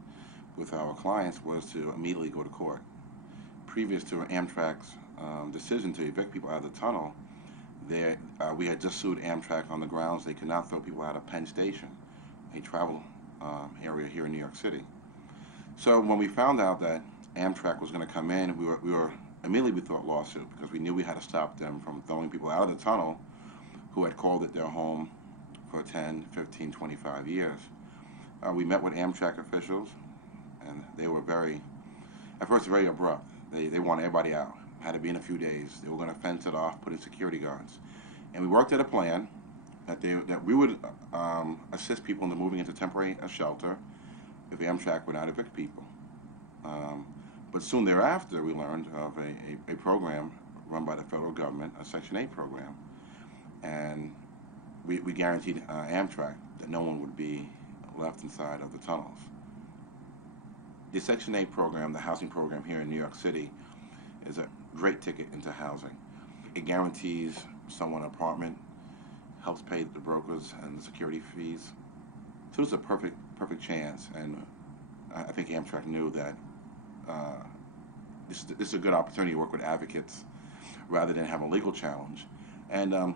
with our clients, was to immediately go to court. Previous to Amtrak's decision to evict people out of the tunnel, we had just sued Amtrak on the grounds they could not throw people out of Penn Station, a travel area here in New York City. So when we found out that Amtrak was going to come in, we were immediately we thought lawsuit, because we knew we had to stop them from throwing people out of the tunnel who had called it their home for 10, 15, 25 years. We met with Amtrak officials, and they were at first very abrupt. They wanted everybody out. Had to be in a few days. They were going to fence it off, put in security guards. And we worked at a plan that we would assist people in moving into temporary shelter if Amtrak would not evict people. But soon thereafter, we learned of a program run by the federal government, a Section 8 program. And we guaranteed Amtrak that no one would be left inside of the tunnels. The Section 8 program, the housing program here in New York City, is a great ticket into housing. It guarantees someone an apartment, helps pay the brokers and the security fees. So it's a perfect chance, and I think Amtrak knew that this is a good opportunity to work with advocates rather than have a legal challenge. And on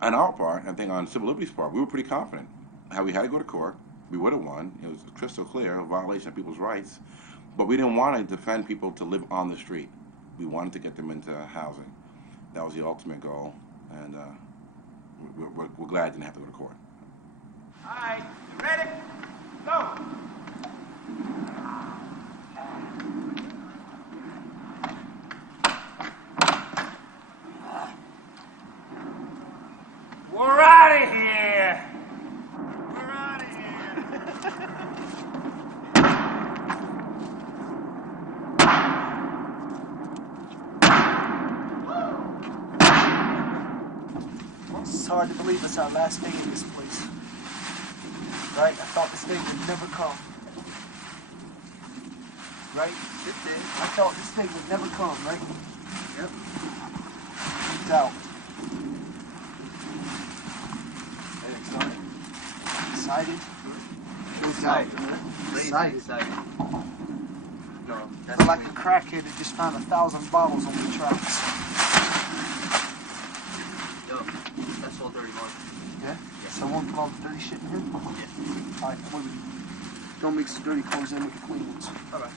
our part, I think on Civil Liberties' part, we were pretty confident. How we had to go to court, we would have won. It was crystal clear, a violation of people's rights. But we didn't want to defend people to live on the street. We wanted to get them into housing. That was the ultimate goal, and we're glad I didn't have to go to court. All right, you ready? Go! We're out of here! We're out of here! It's hard to believe it's our last day in this place. Right? I thought this day would never come. Right? I thought this day would never come, right? Yep. No doubt. Excited? Excited. No, I feel like a crackhead that just found 1,000 bottles on the tracks. Yo, that's all dirty money. Yeah? So I won't put all the dirty shit in here? Yeah. Alright, don't mix the dirty clothes in with the clean ones. Alright.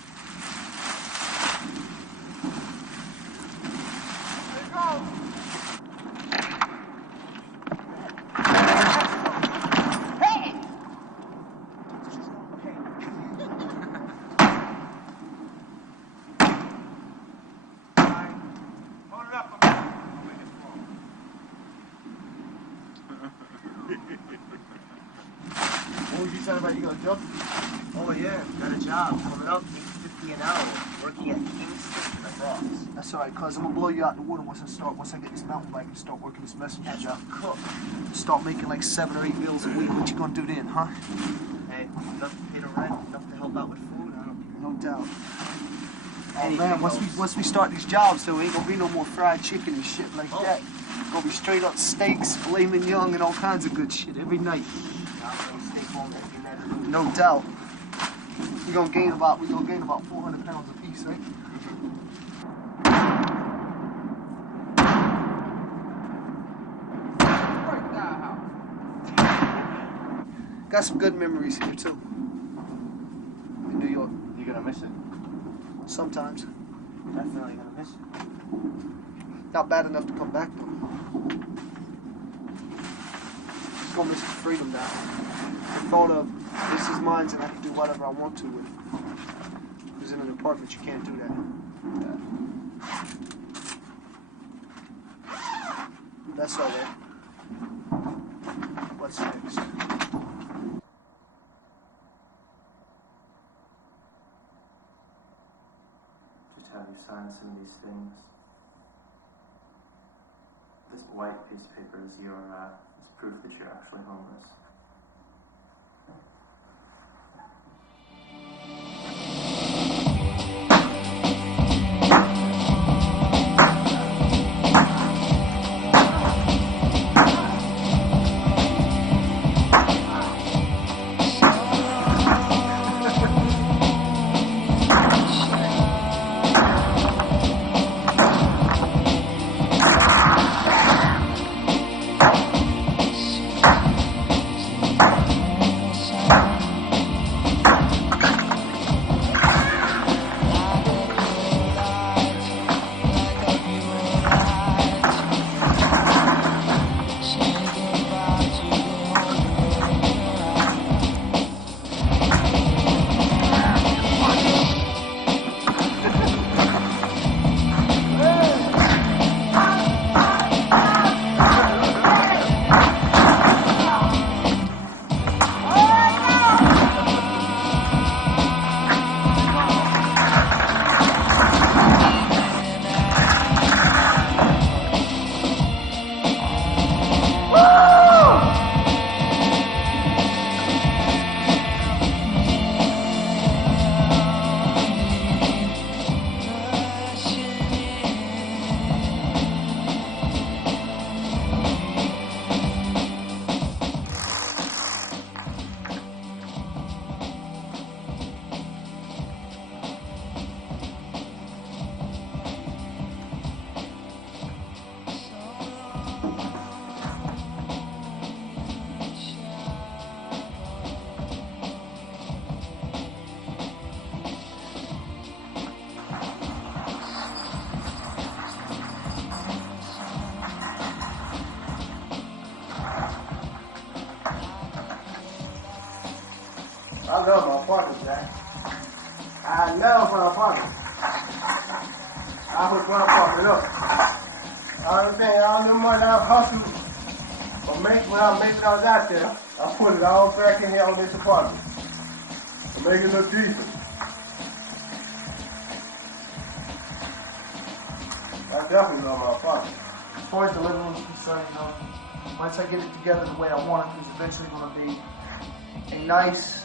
What was you talking about? You gonna jump? Oh yeah, got a job coming up, $8.50 an hour, working at Kingston, the Bronx. That's alright, cuz I'm gonna blow you out the water once I get this mountain bike and start working this messenger job. Cook. Start making like 7 or 8 bills a week. What you gonna do then, huh? Hey, enough to pay the rent, enough to help out with food, I don't care. No doubt. Oh man, once we start these jobs though, ain't gonna be no more fried chicken and shit like that. It's gonna be straight up steaks, filet mignon, and all kinds of good shit every night. No doubt. We're gonna gain about 400 pounds a piece, right? Got some good memories here too. In New York. You gonna miss it? Sometimes. Definitely gonna miss it. Not bad enough to come back though. Just gonna miss the freedom now. The thought of this is mine and I can do whatever I want to with it. Because in an apartment you can't do that. That's all right. What's next? Just have you sign some of these things. This white piece of paper is your is proof that you're actually homeless. I love my partner, Jack. I love my partner. I hook my partner up. All the thing, all the money I hustled or make when I was out there, I put it all back in here on this apartment to make it look decent. I definitely love my apartment. As far as the living room is concerned, you know, once I get it together the way I want it, there's eventually going to be a nice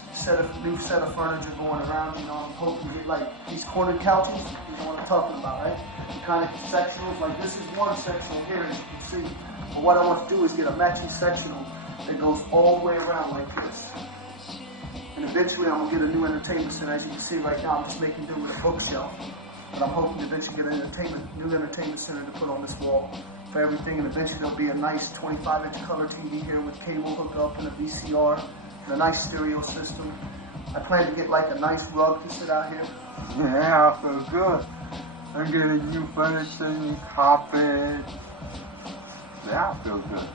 new set of furniture going around. You know, I'm hoping to get like these corner couches. You know what I'm talking about, right? Kind of sectionals. Like this is one sectional here, as you can see. But what I want to do is get a matching sectional that goes all the way around like this. And eventually I'm gonna get a new entertainment center. As you can see right now, I'm just making do with a bookshelf. But I'm hoping to eventually get a new entertainment center to put on this wall for everything. And eventually there'll be a nice 25-inch color TV here with cable hooked up and a VCR and a nice stereo system. I plan to get like a nice rug to sit out here. Yeah, I feel good. I'm getting new furniture, new carpet. Yeah, I feel good.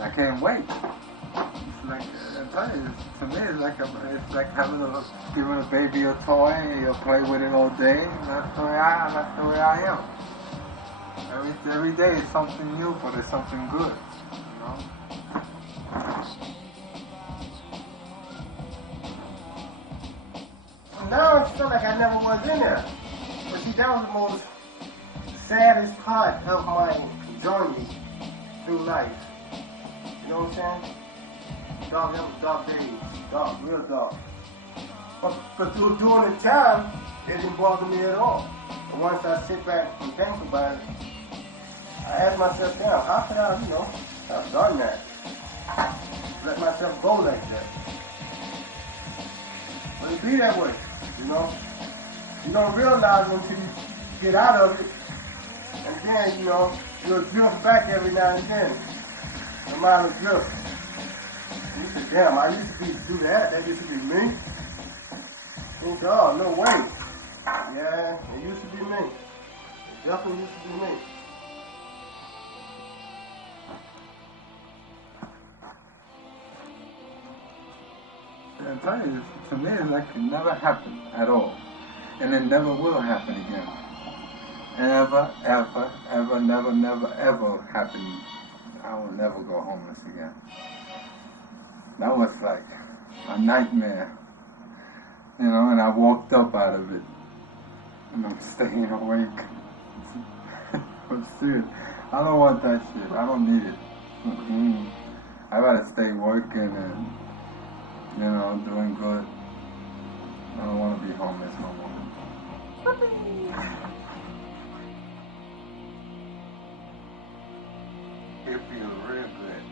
I can't wait. It's like, I tell you, to me, it's like giving a baby a toy and you'll play with it all day. That's the way I am. Every day is something new, but it's something good, you know? Now I feel like I never was in there. But see, that was the most saddest part of my journey through life. You know what I'm saying? Dog, that was dark days. Dark, real dark. But during the time, it didn't bother me at all. And once I sit back and think about it, I ask myself, damn, how could I, have done that? Let myself go like that. But it be that way, you know? You don't realize it until you get out of it. And then, you'll drift back every now and then. The mind will drift. And you say, damn, I used to do that. That used to be me. You say, oh, no way. Yeah, it used to be me. It definitely used to be me. I tell you, to me, it's like it never happened at all. And it never will happen again. Ever, never, ever happen. I will never go homeless again. That was like a nightmare. You know, and I walked up out of it. And I'm staying awake. I'm serious. I don't want that shit. I don't need it. I gotta stay working and, doing good. I don't want to be homeless no more. It feels real good.